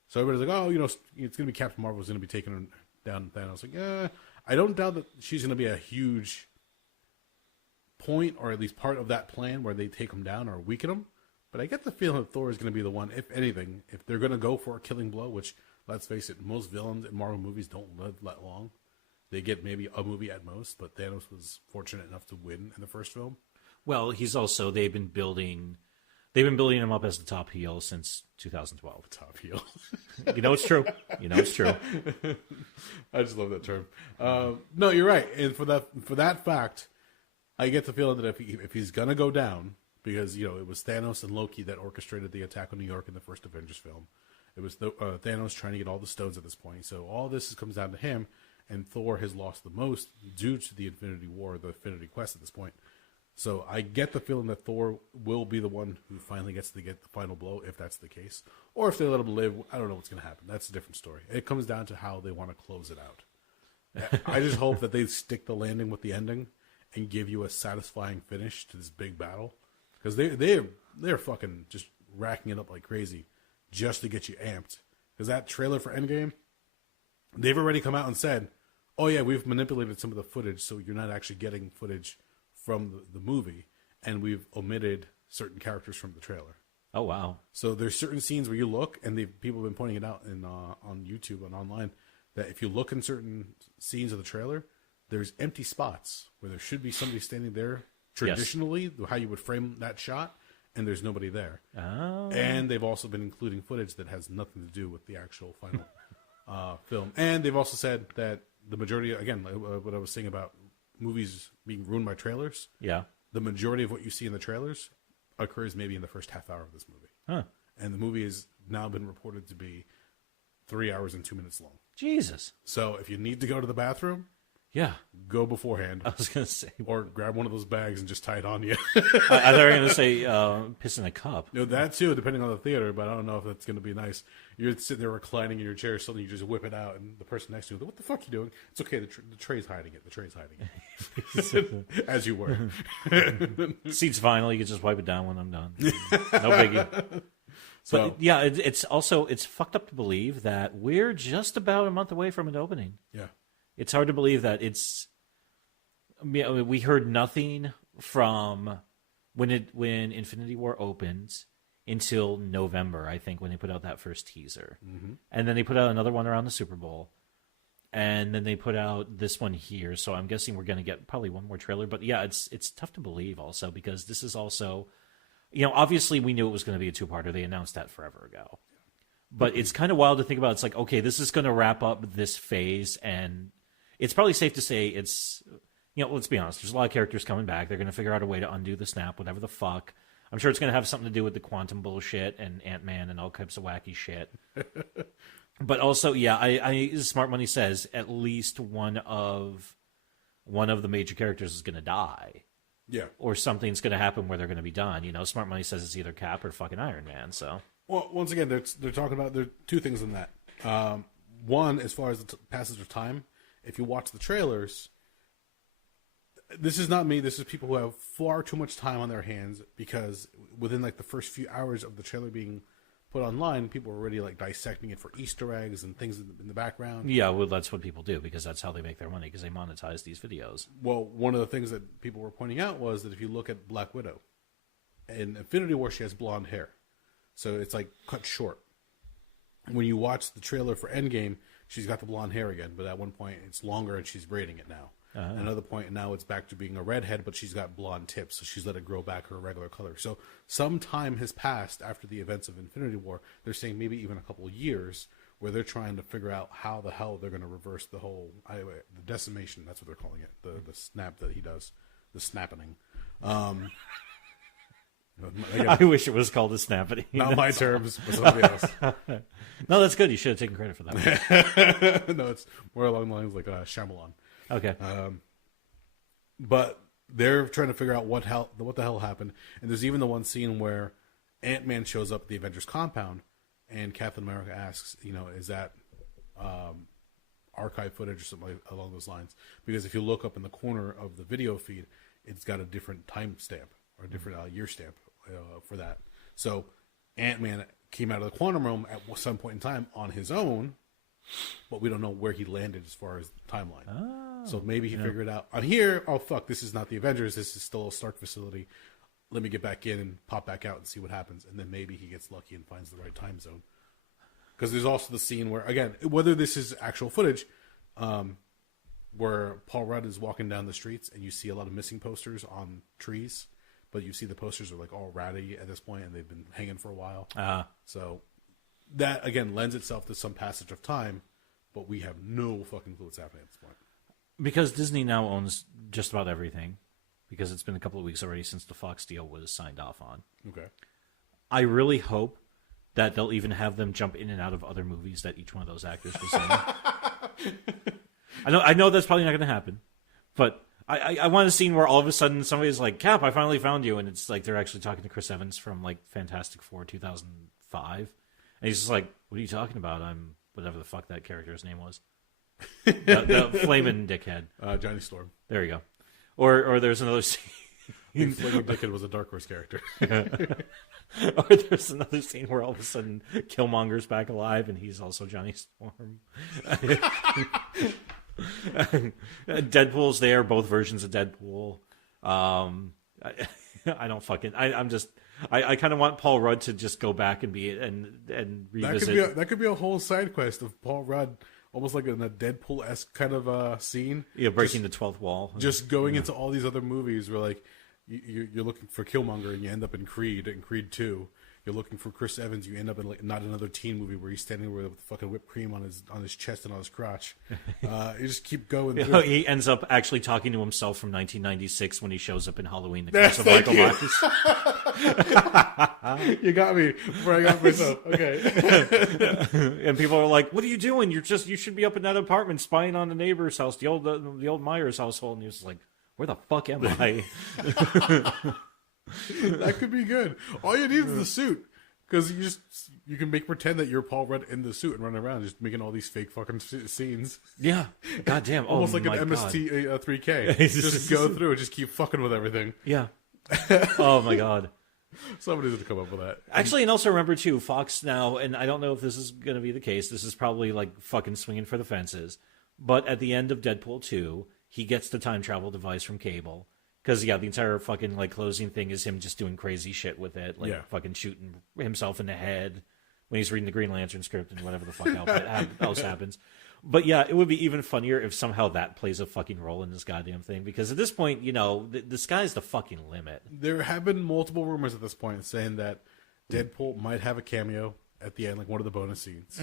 So everybody's like, it's going to be Captain Marvel who's going to be taking down Thanos. Like, I don't doubt that she's going to be a huge point, or at least part of that plan where they take him down or weaken him. But I get the feeling that Thor is going to be the one, if anything, if they're going to go for a killing blow, which, let's face it, most villains in Marvel movies don't live that long. They get maybe a movie at most, but Thanos was fortunate enough to win in the first film. Well, they've been building him up as the top heel since 2012. Top heel. It's true. It's true. I just love that term. No, you're right. And for that fact, I get the feeling that if he's going to go down, because, it was Thanos and Loki that orchestrated the attack on New York in the first Avengers film. It was Thanos trying to get all the stones at this point. So all this comes down to him, and Thor has lost the most due to the Infinity War, the Infinity Quest at this point. So I get the feeling that Thor will be the one who finally gets to get the final blow, if that's the case. Or if they let him live, I don't know what's going to happen. That's a different story. It comes down to how they want to close it out. I just hope that they stick the landing with the ending and give you a satisfying finish to this big battle. Because they're fucking just racking it up like crazy just to get you amped. Because that trailer for Endgame, they've already come out and said, oh yeah, we've manipulated some of the footage so you're not actually getting footage from the movie, and we've omitted certain characters from the trailer. Oh, wow. So there's certain scenes where you look, and people have been pointing it out on YouTube and online, that if you look in certain scenes of the trailer, there's empty spots where there should be somebody standing there traditionally, how you would frame that shot, and there's nobody there. Oh. And they've also been including footage that has nothing to do with the actual final film. And they've also said that the majority, again, what I was saying about movies being ruined by trailers, the majority of what you see in the trailers occurs maybe in the first half hour of this movie. Huh. And the movie has now been reported to be 3 hours and 2 minutes long. Jesus. So if you need to go to the bathroom, go beforehand. I was going to say. Or grab one of those bags and just tie it on you. I thought you were going to say piss in a cup. That too, depending on the theater, but I don't know if that's going to be nice. You're sitting there reclining in your chair, suddenly you just whip it out, and the person next to you, what the fuck are you doing? It's okay, the tray's hiding it. The tray's hiding it. As you were. Seat's final, you can just wipe it down when I'm done. No biggie. So, but it's fucked up to believe that we're just about a month away from it opening. Yeah. It's hard to believe that we heard nothing from when Infinity War opens until November, I think, when they put out that first teaser. Mm-hmm. And then they put out another one around the Super Bowl. and then they put out this one here. So I'm guessing we're going to get probably one more trailer. But yeah, it's tough to believe also because this is also, obviously we knew it was going to be a two-parter. They announced that forever ago. But it's kind of wild to think about. It's like, okay, this is going to wrap up this phase, and it's probably safe to say it's, let's be honest. There's a lot of characters coming back. They're going to figure out a way to undo the snap, whatever the fuck. I'm sure it's going to have something to do with the quantum bullshit and Ant-Man and all types of wacky shit. But also, yeah, I Smart Money says at least one of the major characters is going to die. Yeah. Or something's going to happen where they're going to be done. Smart Money says it's either Cap or fucking Iron Man, so... Well, once again, they're talking about there are two things in that. One, as far as the passage of time, if you watch the trailers, this is not me. This is people who have far too much time on their hands because within like the first few hours of the trailer being put online, people are already like dissecting it for Easter eggs and things in the background. Yeah, well, that's what people do because that's how they make their money because they monetize these videos. Well, one of the things that people were pointing out was that if you look at Black Widow, in Infinity War, she has blonde hair. So it's like cut short. When you watch the trailer for Endgame, she's got the blonde hair again, but at one point it's longer and she's braiding it now. At another point now it's back to being a redhead, but she's got blonde tips, so she's let it grow back her regular color. So some time has passed after the events of Infinity War. They're saying maybe even a couple of years where they're trying to figure out how the hell they're going to reverse the whole the decimation. That's what they're calling it. The snap that he does, the snapping. Again, I wish it was called a snappity. Not my terms, but somebody else. No, that's good. You should have taken credit for that. No, it's more along the lines like Shyamalan. Okay. But they're trying to figure out what the hell happened. And there's even the one scene where Ant-Man shows up at the Avengers compound, and Captain America asks, is that archive footage or something along those lines? Because if you look up in the corner of the video feed, it's got a different time stamp or a different year stamp for that. So Ant-Man came out of the quantum realm at some point in time on his own, but we don't know where he landed as far as the timeline. Oh, so maybe he figured out on here, oh fuck, this is not the Avengers, this is still a Stark facility. Let me get back in and pop back out and see what happens. And then maybe he gets lucky and finds the right time zone. Because there's also the scene where, again, whether this is actual footage, where Paul Rudd is walking down the streets and you see a lot of missing posters on trees, but you see the posters are like all ratty at this point and they've been hanging for a while. So that, again, lends itself to some passage of time, but we have no fucking clue what's happening at this point. Because Disney now owns just about everything, because it's been a couple of weeks already since the Fox deal was signed off on. Okay. I really hope that they'll even have them jump in and out of other movies that each one of those actors was in. I know that's probably not going to happen, but I want a scene where all of a sudden somebody's like, Cap, I finally found you, and it's like they're actually talking to Chris Evans from like Fantastic Four 2005, and he's just like, what are you talking about? I'm whatever the fuck that character's name was. the flaming dickhead. Johnny Storm. There you go. Or there's another scene. Flaming Dickhead was a Dark Horse character. Or there's another scene where all of a sudden Killmonger's back alive and he's also Johnny Storm. Deadpool's there, both versions of Deadpool. I don't fucking. I kind of want Paul Rudd to just go back and be and revisit. That could be a whole side quest of Paul Rudd, almost like in a Deadpool-esque kind of scene. Yeah, breaking the 12th wall. Just going into all these other movies where like you're looking for Killmonger and you end up in Creed 2. You're looking for Chris Evans, you end up in like not another teen movie where he's standing with fucking whipped cream on his chest and on his crotch. You just keep going. He ends up actually talking to himself from 1996 when he shows up in Halloween: The Curse of Michael Myers. You got me before I got myself. Okay. And people are like, "What are you doing? You should be up in that apartment spying on the neighbor's house, the old Myers household." And he was like, "Where the fuck am I?" That could be good. All you need is the suit, because you can pretend that you're Paul Rudd in the suit and run around just making all these fake fucking scenes. Yeah, goddamn, almost like an MST 3K. Just go through and just keep fucking with everything. Yeah. Oh my god. Somebody's gonna come up with that. Actually, and also remember too, Fox now, and I don't know if this is gonna be the case. This is probably like fucking swinging for the fences. But at the end of Deadpool 2, he gets the time travel device from Cable. Because, yeah, the entire fucking, like, closing thing is him just doing crazy shit with it. Like, fucking shooting himself in the head when he's reading the Green Lantern script and whatever the fuck else happens. But yeah, it would be even funnier if somehow that plays a fucking role in this goddamn thing. Because at this point, the sky's the fucking limit. There have been multiple rumors at this point saying that Deadpool might have a cameo at the end, like one of the bonus scenes,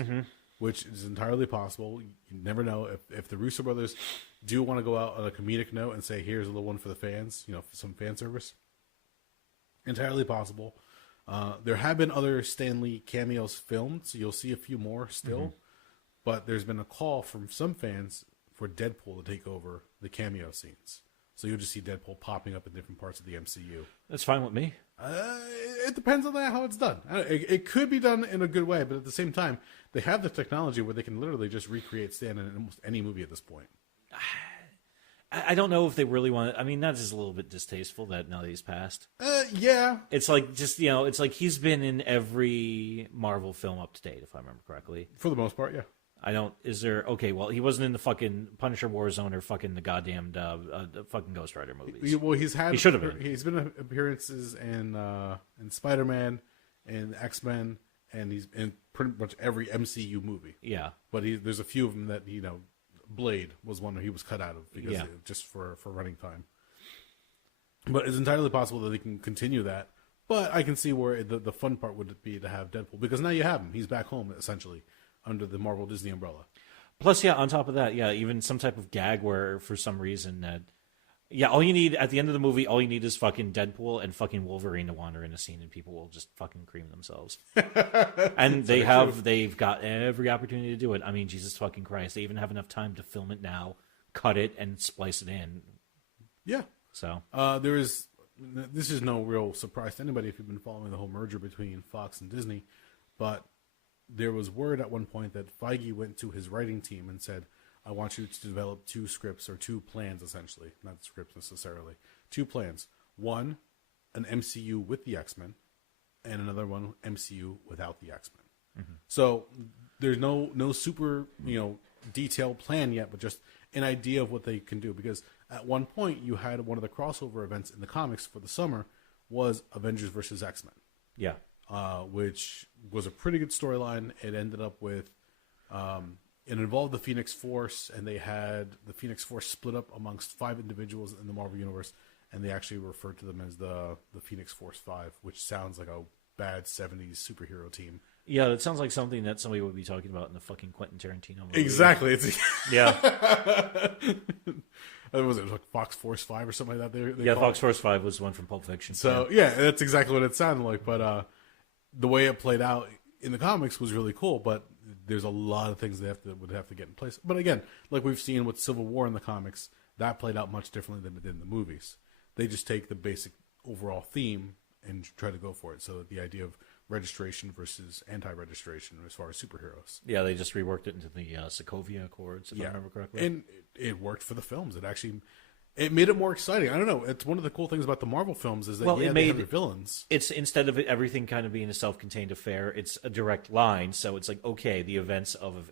which is entirely possible. You never know. If the Russo brothers do want to go out on a comedic note and say, here's a little one for the fans, for some fan service, entirely possible. There have been other Stan Lee cameos filmed, so you'll see a few more still. But there's been a call from some fans for Deadpool to take over the cameo scenes. So you'll just see Deadpool popping up in different parts of the MCU. That's fine with me. It depends on how it's done. It could be done in a good way, but at the same time, they have the technology where they can literally just recreate Stan in almost any movie at this point. I don't know if they really want to. I mean, that is a little bit distasteful that now that he's passed. Yeah. It's like it's like he's been in every Marvel film up to date, if I remember correctly. For the most part, yeah. Okay, well, he wasn't in the fucking Punisher Warzone or fucking the goddamn the fucking Ghost Rider movies. He should have been. He's been appearances in Spider-Man, in X-Men, and he's in pretty much every MCU movie. Yeah. But there's a few of them that, Blade was one that he was cut out of because just for running time. But it's entirely possible that they can continue that. But I can see where the fun part would be to have Deadpool, because now you have him. He's back home, essentially, under the Marvel Disney umbrella. Plus, on top of that, even some type of gag where for some reason all you need at the end of the movie, all you need is fucking Deadpool and fucking Wolverine to wander in a scene, and people will just fucking cream themselves. And they've got every opportunity to do it. I mean, Jesus fucking Christ, they even have enough time to film it now, cut it, and splice it in. Yeah. So this is no real surprise to anybody if you've been following the whole merger between Fox and Disney, but there was word at one point that Feige went to his writing team and said, I want you to develop 2 scripts or 2 plans, essentially. Not scripts necessarily. 2 plans. One, an MCU with the X-Men, and another one, MCU without the X-Men. So there's no super, detailed plan yet, but just an idea of what they can do. Because at one point, you had one of the crossover events in the comics for the summer was Avengers versus X-Men. Yeah. Which was a pretty good storyline. It ended up with... it involved the Phoenix Force, and they had the Phoenix Force split up amongst 5 individuals in the Marvel Universe, and they actually referred to them as the Phoenix Force 5, which sounds like a bad 70s superhero team. Yeah, that sounds like something that somebody would be talking about in the fucking Quentin Tarantino movie. Exactly. Yeah. Was it like Fox Force 5 or something like that? They Fox Force 5 was one from Pulp Fiction. So, yeah, that's exactly what it sounded like. But the way it played out in the comics was really cool, but there's a lot of things they would have to get in place. But again, like we've seen with Civil War in the comics, that played out much differently than it did in the movies. They just take the basic overall theme and try to go for it. So the idea of registration versus anti-registration as far as superheroes. Yeah, they just reworked it into the Sokovia Accords, if I remember correctly. And it worked for the films. It made it more exciting. I don't know. It's one of the cool things about the Marvel films is that they have their villains. It's instead of everything kind of being a self-contained affair, it's a direct line. So it's like, okay, the events of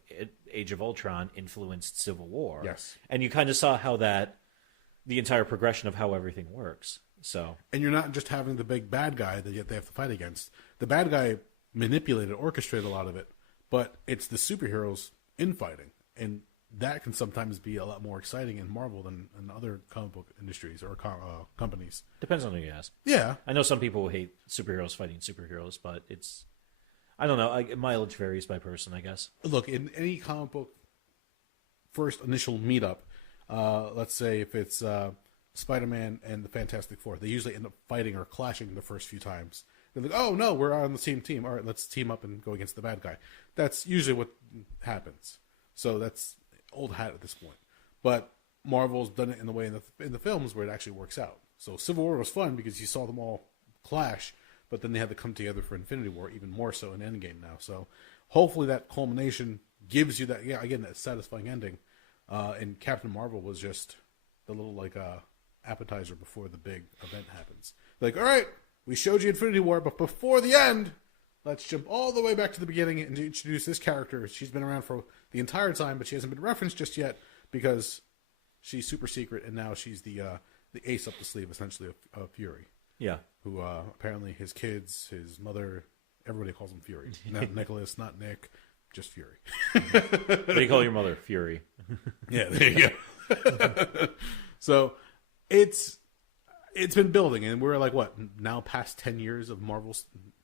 Age of Ultron influenced Civil War. Yes. And you kind of saw how the entire progression of how everything works. So. And you're not just having the big bad guy that yet they have to fight against. The bad guy manipulated, orchestrated a lot of it, but it's the superheroes infighting. And that can sometimes be a lot more exciting in Marvel than in other comic book industries or companies. Depends on who you ask. Yeah. I know some people hate superheroes fighting superheroes, but I don't know. Mileage varies by person, I guess. Look, in any comic book first initial meetup, let's say if it's Spider-Man and the Fantastic Four, they usually end up fighting or clashing the first few times. They're like, oh, no, we're on the same team. All right, let's team up and go against the bad guy. That's usually what happens. So that's old hat at this point. But Marvel's done it in the way in the films where it actually works out. So Civil War was fun because you saw them all clash, but then they had to come together for Infinity War, even more so in Endgame now. So hopefully that culmination gives you that, that satisfying ending. And Captain Marvel was just the little appetizer before the big event happens. Like, all right, we showed you Infinity War, but before the end, let's jump all the way back to the beginning and introduce this character. She's been around for the entire time, but she hasn't been referenced just yet because she's super secret, and now she's the ace up the sleeve, essentially, of Fury. Yeah. Who apparently his kids, his mother, everybody calls him Fury. Not Nicholas, not Nick, just Fury. What do you call your mother? Fury. Yeah, there you go. So it's been building, and we're like what now past 10 years of Marvel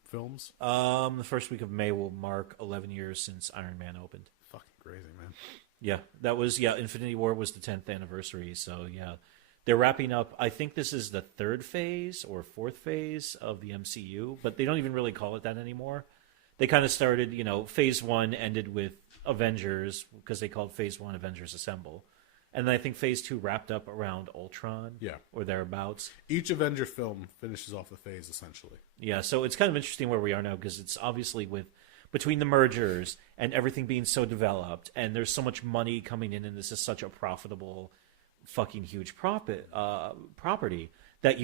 films. The first week of May will mark 11 years since Iron Man opened. Fucking crazy, man. Yeah, that was Infinity War was the 10th anniversary, so yeah. They're wrapping up. I think this is the third phase or fourth phase of the MCU, but they don't even really call it that anymore. They kind of started, phase 1 ended with Avengers because they called phase 1 Avengers Assemble. And then I think phase 2 wrapped up around Ultron or thereabouts. Each Avenger film finishes off the phase, essentially. Yeah, so it's kind of interesting where we are now because it's obviously between the mergers and everything being so developed and there's so much money coming in and this is such a profitable fucking huge property that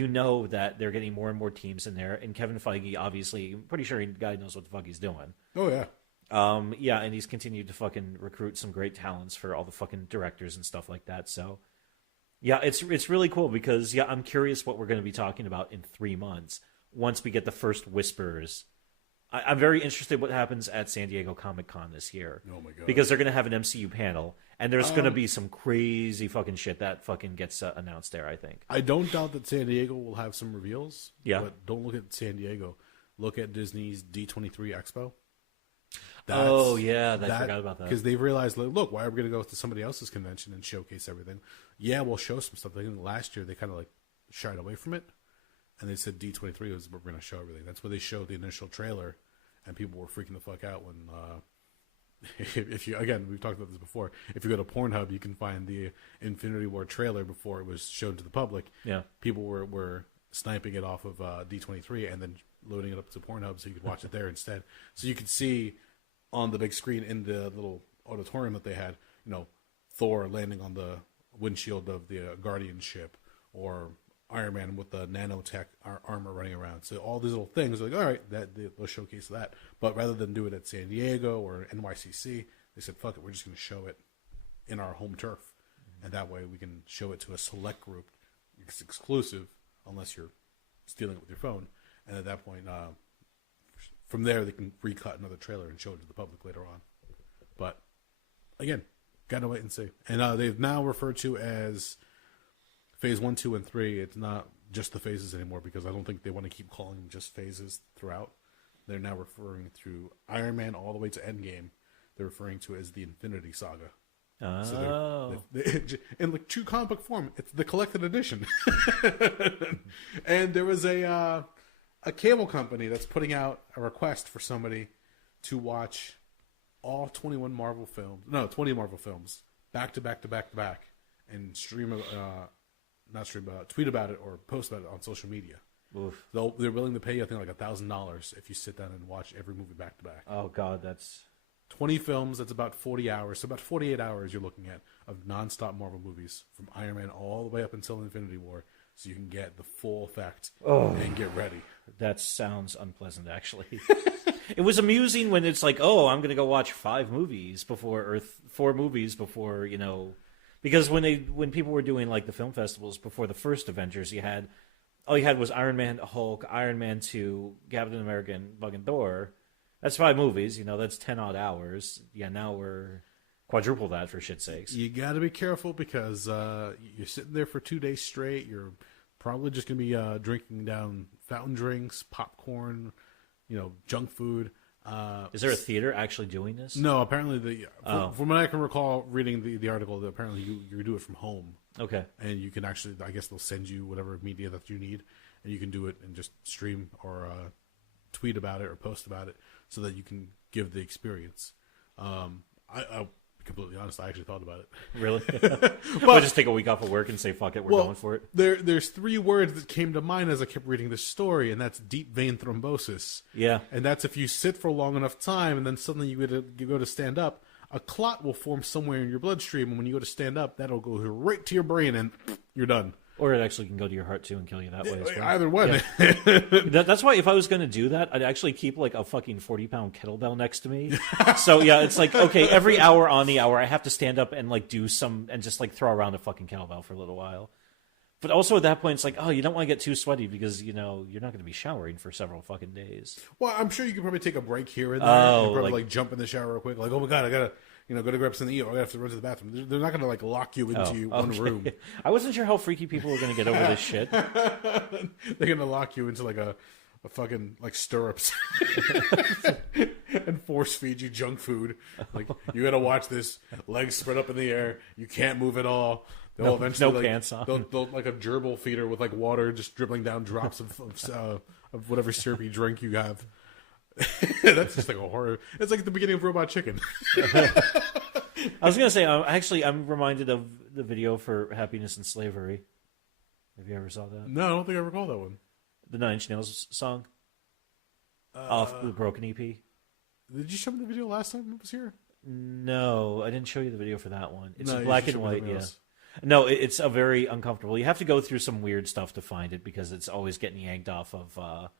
that they're getting more and more teams in there. And Kevin Feige, obviously, I'm pretty sure the guy knows what the fuck he's doing. Oh, yeah. Yeah, and he's continued to fucking recruit some great talents for all the fucking directors and stuff like that. So, yeah, it's really cool because, I'm curious what we're going to be talking about in 3 months once we get the first whispers. I'm very interested what happens at San Diego Comic-Con this year. Oh, my God. Because they're going to have an MCU panel, and there's going to be some crazy fucking shit that fucking gets announced there, I think. I don't doubt that San Diego will have some reveals. Yeah. But don't look at San Diego. Look at Disney's D23 Expo. I forgot about that. Because they've realized, look, why are we going to go to somebody else's convention and showcase everything? Yeah, we'll show some stuff. I think last year they kind of shied away from it. And they said D23 was we're going to show everything. That's where they showed the initial trailer. And people were freaking the fuck out when, we've talked about this before. If you go to Pornhub, you can find the Infinity War trailer before it was shown to the public. Yeah. People were sniping it off of D23 and then loading it up to Pornhub so you could watch it there instead. So you could see on the big screen in the little auditorium that they had, Thor landing on the windshield of the Guardian ship, or Iron Man with the nanotech armor running around. So all these little things, all right, they'll showcase that. But rather than do it at San Diego or NYCC, they said, fuck it, we're just going to show it in our home turf. Mm-hmm. And that way we can show it to a select group. It's exclusive unless you're stealing it with your phone. And at that point, from there, they can recut another trailer and show it to the public later on. But again, gotta wait and see. And they've now referred to as Phase 1, 2, and 3. It's not just the phases anymore because I don't think they want to keep calling them just phases throughout. They're now referring to Iron Man all the way to Endgame. They're referring to it as the Infinity Saga. Oh. So in true comic book form, it's the collected edition. And there was a cable company that's putting out a request for somebody to watch all 20 Marvel films back to back to back to back and tweet about it or post about it on social media. Oof. They're willing to pay you, I think, $1,000 if you sit down and watch every movie back to back. Oh, God, that's 20 films. That's about 40 hours. So about 48 hours you're looking at of nonstop Marvel movies from Iron Man all the way up until Infinity War, so you can get the full effect and get ready. That sounds unpleasant, actually. It was amusing when it's like, oh, I'm going to go watch 4 movies before, because when people were doing like the film festivals before the first Avengers, all you had was Iron Man, Hulk, Iron Man 2, Captain America, and fucking Thor. That's 5 movies, that's 10 odd hours. Yeah, now we're quadruple that for shit's sakes. You got to be careful because you're sitting there for 2 days straight. You're probably just going to be drinking down fountain drinks, popcorn, junk food. Is there a theater actually doing this? No, apparently from what I can recall reading the article, that apparently you do it from home. Okay. And you can actually, I guess they'll send you whatever media that you need, and you can do it and just stream or tweet about it or post about it so that you can give the experience. I'll be completely honest, I actually thought about it. Really? But just take a week off of work and say, fuck it, we're going for it? There's 3 words that came to mind as I kept reading this story, and that's deep vein thrombosis. Yeah. And that's if you sit for a long enough time and then suddenly you go to stand up, a clot will form somewhere in your bloodstream, and when you go to stand up, that'll go right to your brain, and you're done. Or it actually can go to your heart, too, and kill you that way as well. Either one. Yeah. That's why if I was going to do that, I'd actually keep like a fucking 40-pound kettlebell next to me. So, yeah, it's like, okay, every hour on the hour, I have to stand up and like do some, and just like throw around a fucking kettlebell for a little while. But also at that point, it's like, oh, you don't want to get too sweaty because, you're not going to be showering for several fucking days. Well, I'm sure you could probably take a break here and there. Oh, You probably like jump in the shower real quick. Like, oh my God, I got to, go to grab something to eat, or I have to run to the bathroom. They're not going to like lock you into one room. I wasn't sure how freaky people were going to get over this shit. They're going to lock you into like a fucking like stirrups and force feed you junk food. Like, you got to watch this, legs spread up in the air. You can't move at all. They'll eventually pants on. They'll like a gerbil feeder with like water just dribbling down drops of whatever syrupy drink you have. That's just like a horror. It's like the beginning of Robot Chicken. I was gonna say, I'm reminded of the video for Happiness and Slavery. Have you ever saw that? No, I don't think I recall that one. The Nine Inch Nails song off the Broken EP. Did you show me the video last time I was here? No, I didn't show you the video for that one. It's No, black and white. Yeah. No, it's a very uncomfortable. You have to go through some weird stuff to find it because it's always getting yanked off of.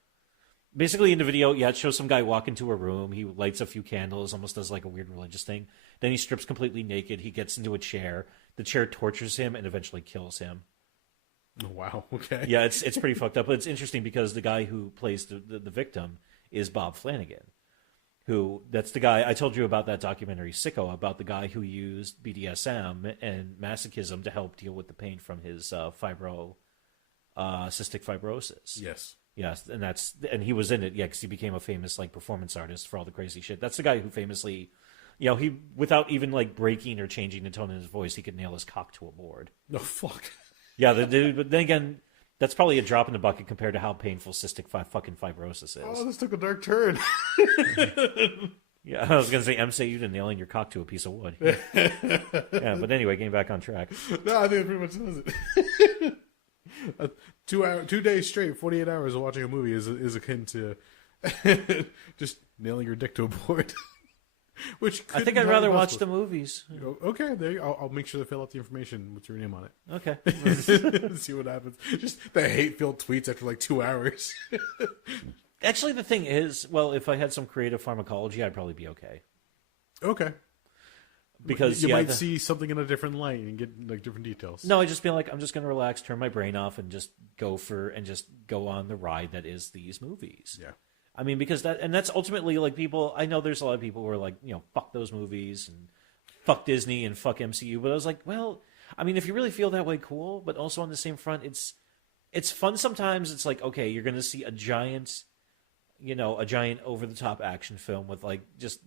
Basically, in the video, it shows some guy walk into a room. He lights a few candles, almost does like a weird religious thing. Then he strips completely naked. He gets into a chair. The chair tortures him and eventually kills him. Oh, wow. Okay. Yeah, it's pretty fucked up. But it's interesting because the guy who plays the victim is Bob Flanagan. That's the guy I told you about, that documentary Sicko, about the guy who used BDSM and masochism to help deal with the pain from his cystic fibrosis. Yes, and he was in it, because he became a famous like performance artist for all the crazy shit. That's the guy who famously, he without even like breaking or changing the tone in his voice, he could nail his cock to a board. No, fuck. Yeah, but then again, that's probably a drop in the bucket compared to how painful cystic fucking fibrosis is. Oh, this took a dark turn. Yeah, I was going to say, M say you to nailing your cock to a piece of wood. Yeah, but anyway, getting back on track. No, I think it pretty much does it. 2 days straight, 48 hours of watching a movie is akin to just nailing your dick to a board. Which I think I'd rather watch the movies. Okay, there you go. I'll make sure to fill out the information with your name on it. Okay. See what happens. Just the hate-filled tweets after like 2 hours. Actually, the thing is, well, if I had some creative pharmacology, I'd probably be okay. Okay. Because you might see something in a different light and get like different details. No, I just feel like I'm just going to relax, turn my brain off, and just go on the ride that is these movies. Yeah. I mean, because that's ultimately like people. I know there's a lot of people who are like, fuck those movies and fuck Disney and fuck MCU. But I was like, well, I mean, if you really feel that way, cool. But also on the same front, it's fun sometimes. It's like, okay, you're going to see a giant over the top action film with like just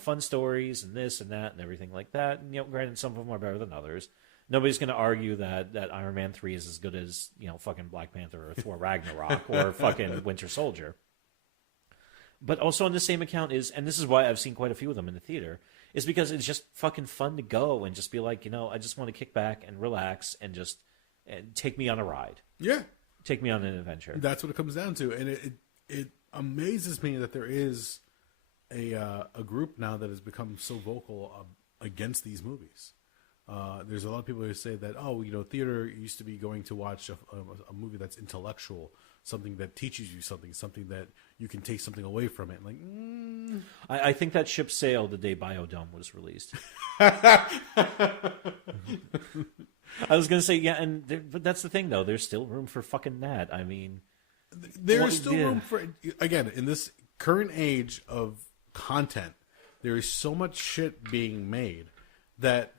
fun stories and this and that and everything like that. And granted, some of them are better than others. Nobody's going to argue that Iron Man 3 is as good as fucking Black Panther or Thor Ragnarok or fucking Winter Soldier. But also on the same account and this is why I've seen quite a few of them in the theater, is because it's just fucking fun to go and just be like, I just want to kick back and relax and just take me on a ride. Yeah. Take me on an adventure. That's what it comes down to. And it amazes me that there is a group now that has become so vocal against these movies. There's a lot of people who say that, theater used to be going to watch a movie that's intellectual, something that teaches you something that you can take something away from it. Like, I think that ship sailed the day Biodome was released. I was going to say, but that's the thing, though. There's still room for fucking that. I mean, there's still room for, again, in this current age of content, there is so much shit being made that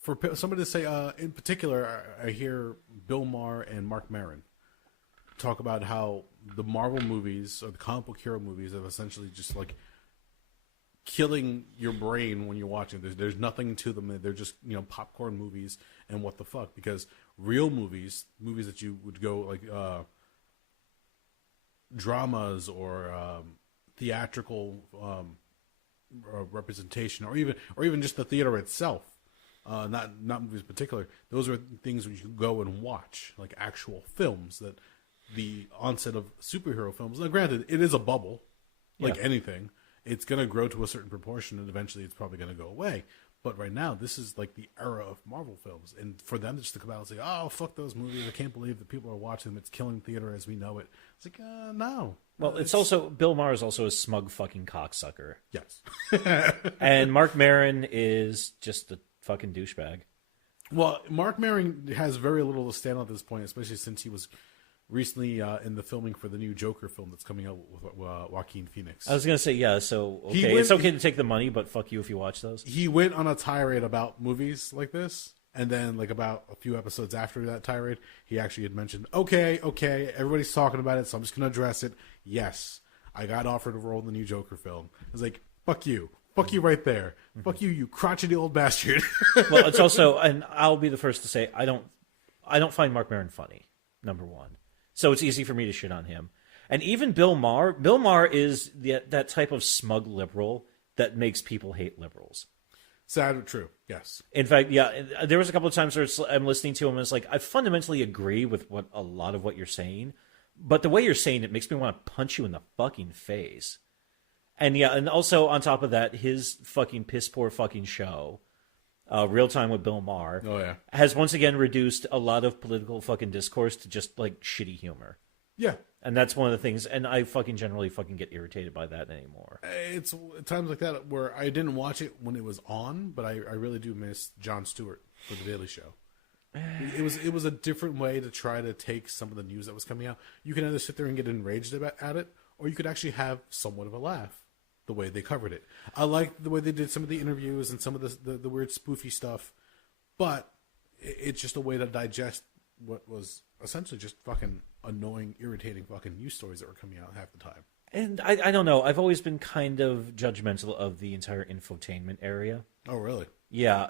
for somebody to say, in particular, I hear Bill Maher and Mark Maron talk about how the Marvel movies or the comic book hero movies have essentially just like killing your brain when you're watching. There's nothing to them. They're just popcorn movies and what the fuck. Because real movies that you would go like dramas or theatrical representation, or even just the theater itself. Not movies in particular. Those are things which you go and watch, like actual films. That the onset of superhero films. Now, granted, it is a bubble, like anything. It's going to grow to a certain proportion, and eventually, it's probably going to go away. But right now, this is like the era of Marvel films, and for them just to come out and say, "Oh, fuck those movies! I can't believe that people are watching them. It's killing theater as we know it." It's like, no. Well, it's also Bill Maher is also a smug fucking cocksucker. Yes, and Mark Maron is just a fucking douchebag. Well, Mark Maron has very little to stand on at this point, especially since he was recently in the filming for the new Joker film that's coming out with Joaquin Phoenix. I was going to say, yeah, so, okay, it's okay to take the money, but fuck you if you watch those. He went on a tirade about movies like this, and then, like, about a few episodes after that tirade, he actually had mentioned, okay, everybody's talking about it, so I'm just going to address it. Yes, I got offered a role in the new Joker film. I was like, fuck you. Fuck you right there. Fuck you, you crotchety old bastard. Well, it's also, and I'll be the first to say, I don't find Mark Maron funny, number one. So it's easy for me to shit on him. And even Bill Maher. Bill Maher is that type of smug liberal that makes people hate liberals. Sad but true, yes. In fact, yeah, there was a couple of times where I'm listening to him and it's like, I fundamentally agree with a lot of what you're saying, but the way you're saying it makes me want to punch you in the fucking face. And yeah, and also on top of that, his fucking piss poor fucking show, Real Time with Bill Maher, has once again reduced a lot of political fucking discourse to just like shitty humor. Yeah. And that's one of the things, and I fucking generally fucking get irritated by that anymore. It's times like that where I didn't watch it when it was on, but I really do miss Jon Stewart for The Daily Show. It was a different way to try to take some of the news that was coming out. You can either sit there and get enraged at it, or you could actually have somewhat of a laugh the way they covered it. I liked the way they did some of the interviews and some of the weird spoofy stuff, but it's just a way to digest what was essentially just fucking annoying, irritating fucking news stories that were coming out half the time. And I don't know. I've always been kind of judgmental of the entire infotainment area. Oh, really? Yeah,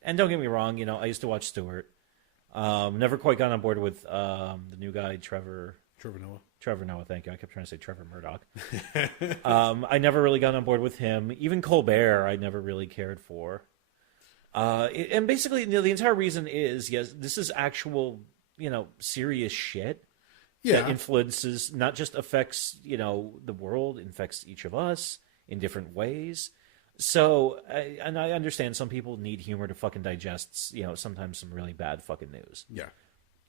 and don't get me wrong, I used to watch Stewart. Never quite got on board with the new guy, Trevor Noah. Trevor Noah, thank you. I kept trying to say Trevor Murdoch. I never really got on board with him. Even Colbert, I never really cared for. And basically, the entire reason is, yes, this is actual, serious shit. Yeah. That influences, not just affects, the world, affects each of us in different ways. So, and I understand some people need humor to fucking digest, sometimes some really bad fucking news. Yeah.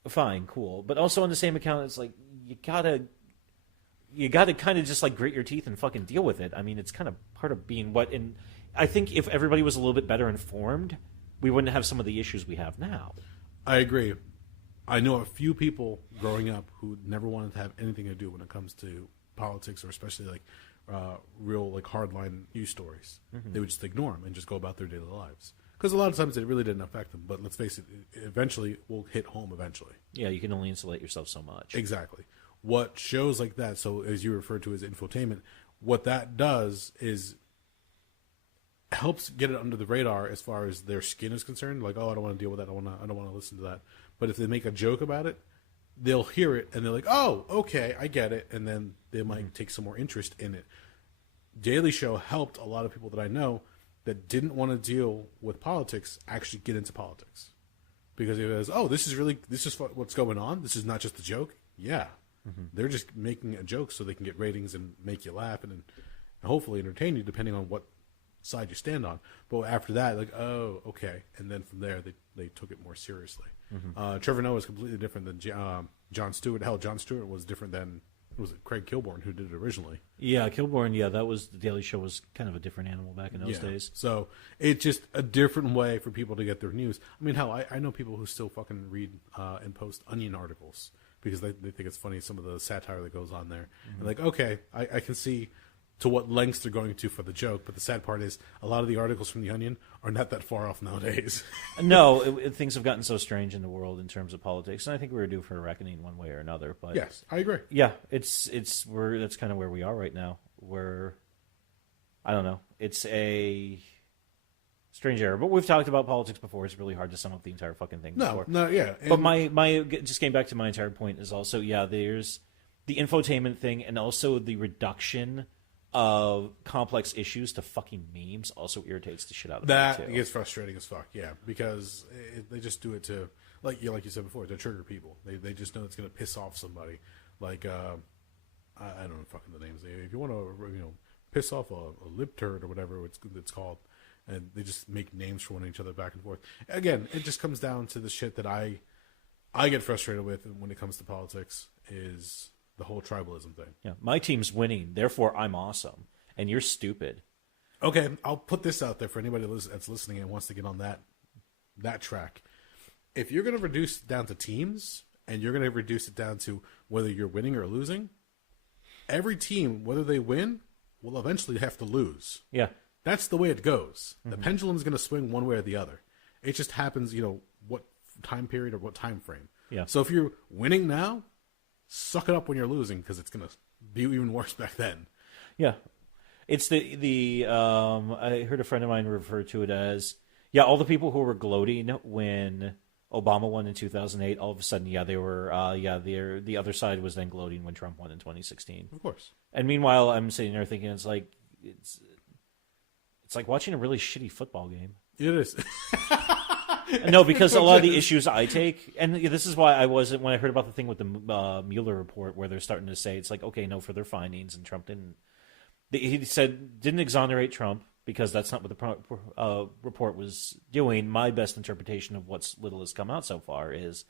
Fine, cool. But also on the same account, it's like, you gotta kind of just like grit your teeth and fucking deal with it. I mean, it's kind of part of being and I think if everybody was a little bit better informed, we wouldn't have some of the issues we have now. I agree. I know a few people growing up who never wanted to have anything to do when it comes to politics, or especially like real like hardline news stories. Mm-hmm. They would just ignore them and just go about their daily lives. Because a lot of times it really didn't affect them. But let's face it, eventually will hit home eventually. Yeah, you can only insulate yourself so much. Exactly. What shows like that, so as you refer to as infotainment, what that does is helps get it under the radar as far as their skin is concerned. Like, oh, I don't want to deal with that. I don't want to listen to that. But if they make a joke about it, they'll hear it and they're like, oh, okay, I get it. And then they might take some more interest in it. Daily Show helped a lot of people that I know that didn't want to deal with politics actually get into politics. Because it was, oh, this is what's going on. This is not just a joke. Yeah. Mm-hmm. They're just making a joke so they can get ratings and make you laugh and hopefully entertain you depending on what side you stand on. But after that, like, oh, okay. And then from there, they took it more seriously. Mm-hmm. Trevor Noah is completely different than Jon Stewart. Hell, Jon Stewart was different than, was it Craig Kilborn who did it originally? Yeah, Kilborn, that was, the Daily Show was kind of a different animal back in those days. So it's just a different way for people to get their news. I mean, hell, I know people who still fucking read and post Onion articles because they think it's funny, some of the satire that goes on there. Mm-hmm. Like, okay, I can see to what lengths they're going to for the joke, but the sad part is a lot of the articles from the Onion are not that far off nowadays. No, things have gotten so strange in the world in terms of politics, and I think we're due for a reckoning one way or another. But yes, I agree. Yeah, that's kind of where we are right now. I don't know, it's a strange era, but we've talked about politics before. It's really hard to sum up the entire fucking thing. No, yeah. And but my just getting back to my entire point is also, there's the infotainment thing, and also the reduction of complex issues to fucking memes also irritates the shit out of me, too. That gets frustrating as fuck, yeah, because they just do it to, like you said before, to trigger people. They just know it's going to piss off somebody. Like, I don't know fucking the names. If you want to, piss off a lip turd or whatever it's called, and they just make names for one each other back and forth. Again, it just comes down to the shit that I get frustrated with when it comes to politics is the whole tribalism thing. Yeah, my team's winning, therefore I'm awesome, and you're stupid. Okay, I'll put this out there for anybody that's listening and wants to get on that that track. If you're going to reduce it down to teams, and you're going to reduce it down to whether you're winning or losing, every team, whether they win, will eventually have to lose. Yeah. That's the way it goes. The pendulum's going to swing one way or the other. It just happens, what time period or what time frame. Yeah. So if you're winning now, suck it up when you're losing, because it's going to be even worse back then. Yeah. It's I heard a friend of mine refer to it as, all the people who were gloating when Obama won in 2008, all of a sudden, they were, the other side was then gloating when Trump won in 2016. Of course. And meanwhile, I'm sitting there thinking, it's like watching a really shitty football game. It is. No, because a lot of the issues I take, and this is why I wasn't, when I heard about the thing with the Mueller report, where they're starting to say, it's like, okay, no, for their findings, and Trump he said, didn't exonerate Trump, because that's not what the report was doing. My best interpretation of what's little has come out so far is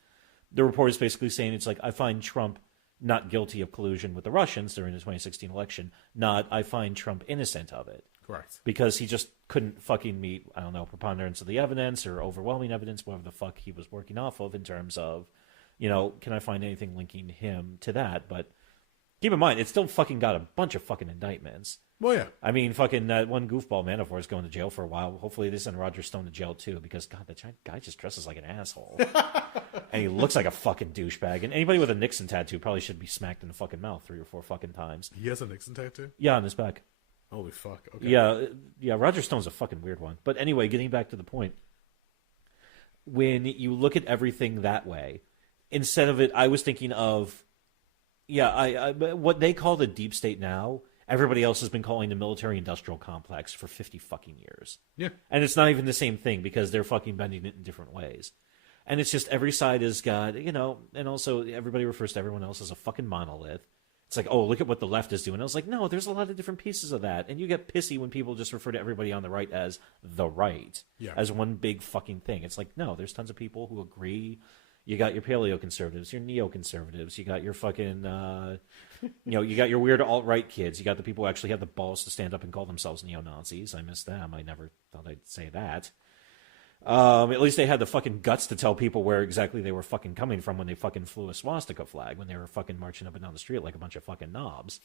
the report is basically saying, it's like, I find Trump not guilty of collusion with the Russians during the 2016 election, not I find Trump innocent of it. Correct. Because he just couldn't fucking meet, I don't know, preponderance of the evidence or overwhelming evidence, whatever the fuck he was working off of in terms of, can I find anything linking him to that? But keep in mind, it's still fucking got a bunch of fucking indictments. Well, yeah. I mean, fucking that one goofball Manafort is going to jail for a while. Hopefully they send Roger Stone to jail too, because God, that guy just dresses like an asshole. And he looks like a fucking douchebag. And anybody with a Nixon tattoo probably should be smacked in the fucking mouth 3 or 4 fucking times. He has a Nixon tattoo? Yeah, on his back. Holy fuck. Okay. Yeah, Roger Stone's a fucking weird one. But anyway, getting back to the point. When you look at everything that way, instead of it, I was thinking of, I what they call the deep state now, everybody else has been calling the military-industrial complex for 50 fucking years. Yeah. And it's not even the same thing, because they're fucking bending it in different ways. And it's just every side has got, and also everybody refers to everyone else as a fucking monolith. It's like, oh, look at what the left is doing. I was like, no, there's a lot of different pieces of that. And you get pissy when people just refer to everybody on the right as the right, as one big fucking thing. It's like, no, there's tons of people who agree. You got your paleo-conservatives, your neoconservatives. You got your fucking, you got your weird alt-right kids. You got the people who actually have the balls to stand up and call themselves neo-Nazis. I miss them. I never thought I'd say that. At least they had the fucking guts to tell people where exactly they were fucking coming from when they fucking flew a swastika flag, when they were fucking marching up and down the street like a bunch of fucking knobs.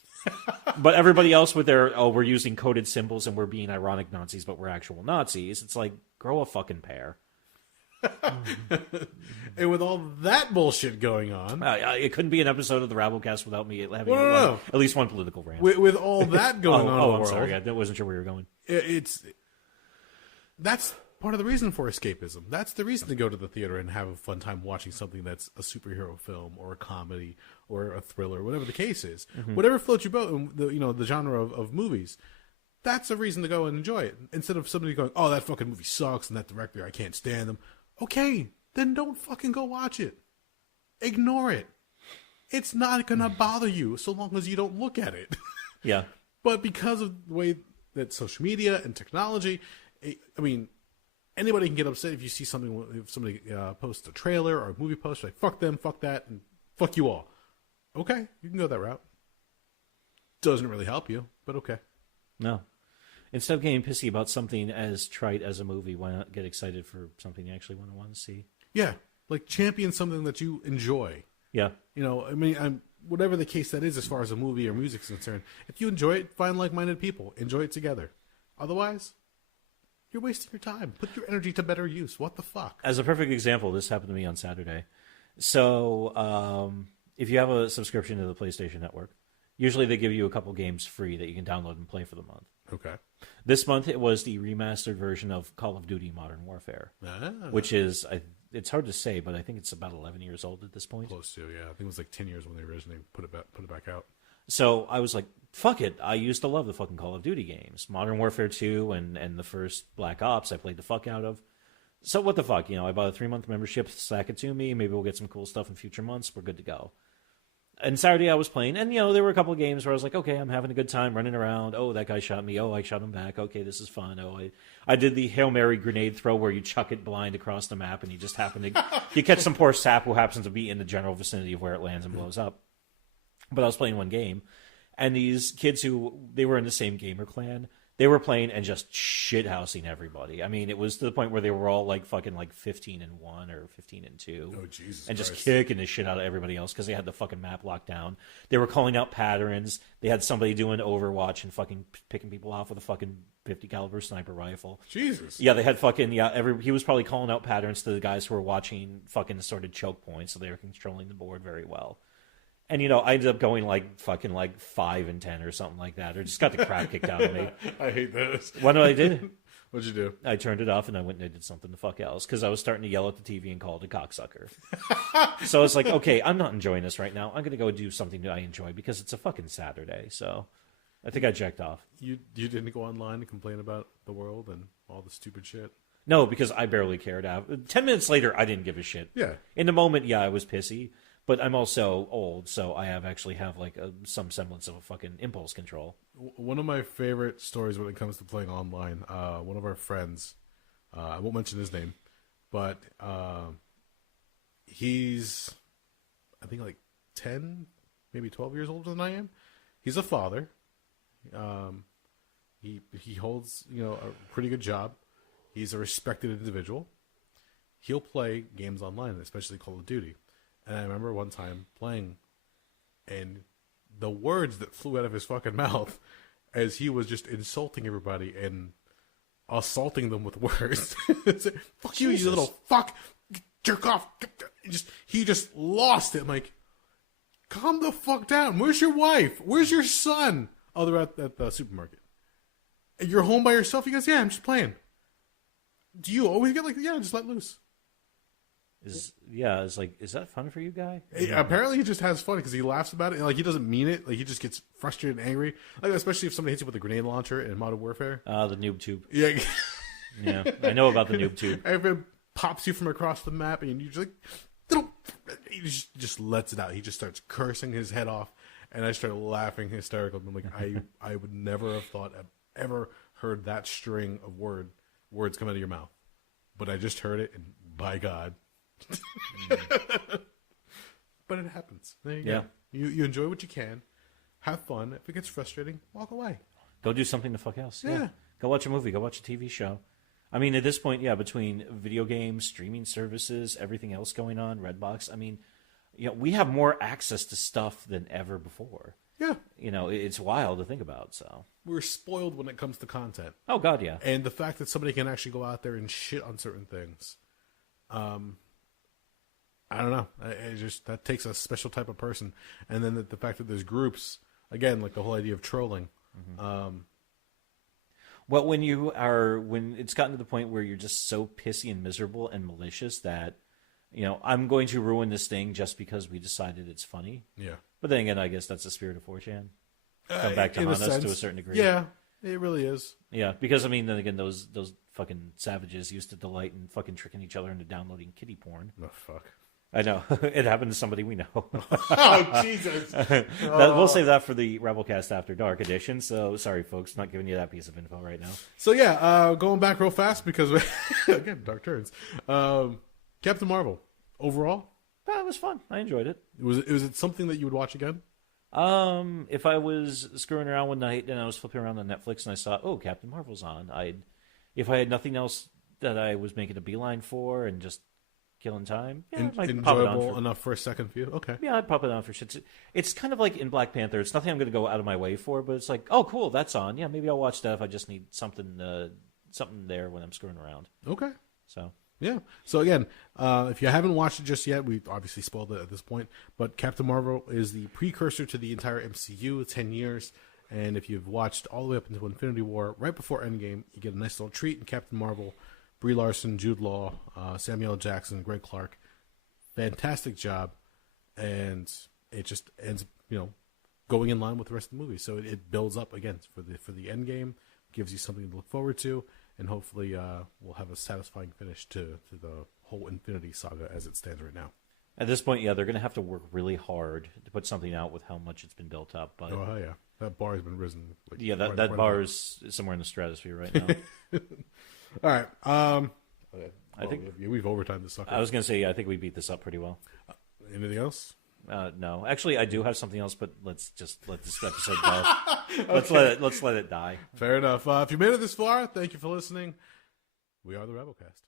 But everybody else with their, we're using coded symbols and we're being ironic Nazis, but we're actual Nazis. It's like, grow a fucking pair. And with all that bullshit going on, it couldn't be an episode of the Rabblecast without me having at least one political rant. With all that going on, in the I'm world, sorry, I wasn't sure where you were going. That's part of the reason for escapism. That's the reason to go to the theater and have a fun time watching something that's a superhero film or a comedy or a thriller, whatever the case is. Mm-hmm. Whatever floats your boat, the genre of movies. That's a reason to go and enjoy it. Instead of somebody going, oh, that fucking movie sucks and that director, I can't stand them. Okay, then don't fucking go watch it. Ignore it. It's not going to bother you so long as you don't look at it. Yeah. But because of the way that social media and technology, anybody can get upset if you see something, if somebody posts a trailer or a movie poster, like, fuck them, fuck that, and fuck you all. Okay, you can go that route. Doesn't really help you, but okay. No. Instead of getting pissy about something as trite as a movie, why not get excited for something you actually want to see? Yeah, like champion something that you enjoy. Yeah. Whatever the case that is as far as a movie or music is concerned, if you enjoy it, find like-minded people. Enjoy it together. Otherwise, you're wasting your time. Put your energy to better use. What the fuck? As a perfect example, this happened to me on Saturday. So, if you have a subscription to the PlayStation Network, usually they give you a couple games free that you can download and play for the month. Okay. This month it was the remastered version of Call of Duty Modern Warfare, which is, it's hard to say, but I think it's about 11 years old at this point. Close to, yeah. I think it was like 10 years when they originally put it back out. So I was like, fuck it. I used to love the fucking Call of Duty games. Modern Warfare 2 and the first Black Ops I played the fuck out of. So what the fuck? I bought a 3-month membership, stack it to me. Maybe we'll get some cool stuff in future months. We're good to go. And Saturday I was playing, and, there were a couple of games where I was like, okay, I'm having a good time running around. Oh, that guy shot me. Oh, I shot him back. Okay, this is fun. Oh, I did the Hail Mary grenade throw where you chuck it blind across the map, and you just happen to you catch some poor sap who happens to be in the general vicinity of where it lands and blows up. But I was playing one game, and these kids they were in the same gamer clan, They were playing and just shithousing everybody. I mean, it was to the point where they were all like fucking like 15-1 or 15-2. Oh, Jesus and Christ. just kicking the shit out of everybody else because they had the fucking map locked down. They were calling out patterns. They had somebody doing Overwatch and fucking picking people off with a fucking 50 caliber sniper rifle. Jesus. Yeah, they had fucking he was probably calling out patterns to the guys who were watching fucking assorted choke points, so they were controlling the board very well. And, I ended up going like fucking like 5-10 or something like that, or just got the crap kicked out of me. I hate this. What did I do? What'd you do? I turned it off and I went and I did something the fuck else because I was starting to yell at the TV and call it a cocksucker. So I was like, okay, I'm not enjoying this right now. I'm going to go do something that I enjoy because it's a fucking Saturday. So I think I jacked off. You didn't go online and complain about the world and all the stupid shit? No, because I barely cared. 10 minutes later, I didn't give a shit. Yeah. In the moment, yeah, I was pissy. But I'm also old, so I actually have like some semblance of a fucking impulse control. One of my favorite stories when it comes to playing online, one of our friends, I won't mention his name, but he's, I think like 10, maybe 12 years older than I am. He's a father. He holds, a pretty good job. He's a respected individual. He'll play games online, especially Call of Duty. And I remember one time playing, and the words that flew out of his fucking mouth as he was just insulting everybody and assaulting them with words. Fuck you, you little fuck, jerk off. He just lost it. I'm like, calm the fuck down. Where's your wife? Where's your son? Oh, they're at the supermarket. And you're home by yourself? He goes, yeah, I'm just playing. Do you always get like, yeah, just let loose? It's like, is that fun for you, guy? Apparently, he just has fun because he laughs about it. And, like, he doesn't mean it. Like, he just gets frustrated and angry. Like, especially if somebody hits you with a grenade launcher in Modern Warfare. The noob tube. Yeah, yeah, I know about the noob tube. And if it pops you from across the map, and you're just like, he just lets it out. He just starts cursing his head off, and I start laughing hysterical. I'm like, I would never have thought I've ever heard that string of words come out of your mouth, but I just heard it, and by God. But it happens. There you go. You enjoy what you can. Have fun. If it gets frustrating, walk away. Go do something the fuck else. Yeah. Go watch a movie. Go watch a TV show. I mean, at this point, between video games, streaming services, everything else going on, Redbox, I mean, we have more access to stuff than ever before. Yeah. It's wild to think about, so. We're spoiled when it comes to content. Oh, God, yeah. And the fact that somebody can actually go out there and shit on certain things. I don't know. That takes a special type of person. And then the fact that there's groups, again, like the whole idea of trolling. Mm-hmm. Well, when it's gotten to the point where you're just so pissy and miserable and malicious that, I'm going to ruin this thing just because we decided it's funny. Yeah. But then again, I guess that's the spirit of 4chan. Come back to haunt us to a certain degree. Yeah, it really is. Yeah, because, I mean, then again, those fucking savages used to delight in fucking tricking each other into downloading kiddie porn. Oh, fuck. I know. It happened to somebody we know. Oh, Jesus. We'll save that for the Rabblecast After Dark edition. So, sorry, folks, not giving you that piece of info right now. So, yeah, going back real fast because, again, dark turns. Captain Marvel, overall? It was fun. I enjoyed it. Was it something that you would watch again? If I was screwing around one night and I was flipping around on Netflix and I saw, oh, Captain Marvel's on, if I had nothing else that I was making a beeline for and just killing time, I might pop it on enjoyable enough for a second view. Okay, yeah, I'd pop it on for shit. It's kind of like in Black Panther. It's nothing I'm going to go out of my way for, but it's like, oh, cool, that's on. Yeah, maybe I'll watch that if I just need something there when I'm screwing around. Okay, so. Yeah. So again, if you haven't watched it just yet, we obviously spoiled it at this point, but Captain Marvel is the precursor to the entire MCU, 10 years. And if you've watched all the way up until Infinity War, right before Endgame, you get a nice little treat in Captain Marvel. Brie Larson, Jude Law, Samuel L. Jackson, Greg Clark. Fantastic job. And it just ends, going in line with the rest of the movie. So it builds up again for the Endgame, gives you something to look forward to. And hopefully we'll have a satisfying finish to the whole Infinity Saga as it stands right now. At this point, they're going to have to work really hard to put something out with how much it's been built up. But oh, yeah. That bar has been risen. That bar is somewhere in the stratosphere right now. All right. I think we've overtimed this sucker. I was going to say, I think we beat this up pretty well. Anything else? No, actually, I do have something else, but let's just let this episode go. Let's let it die. Fair enough. If you made it this far, thank you for listening. We are the Rabblecast.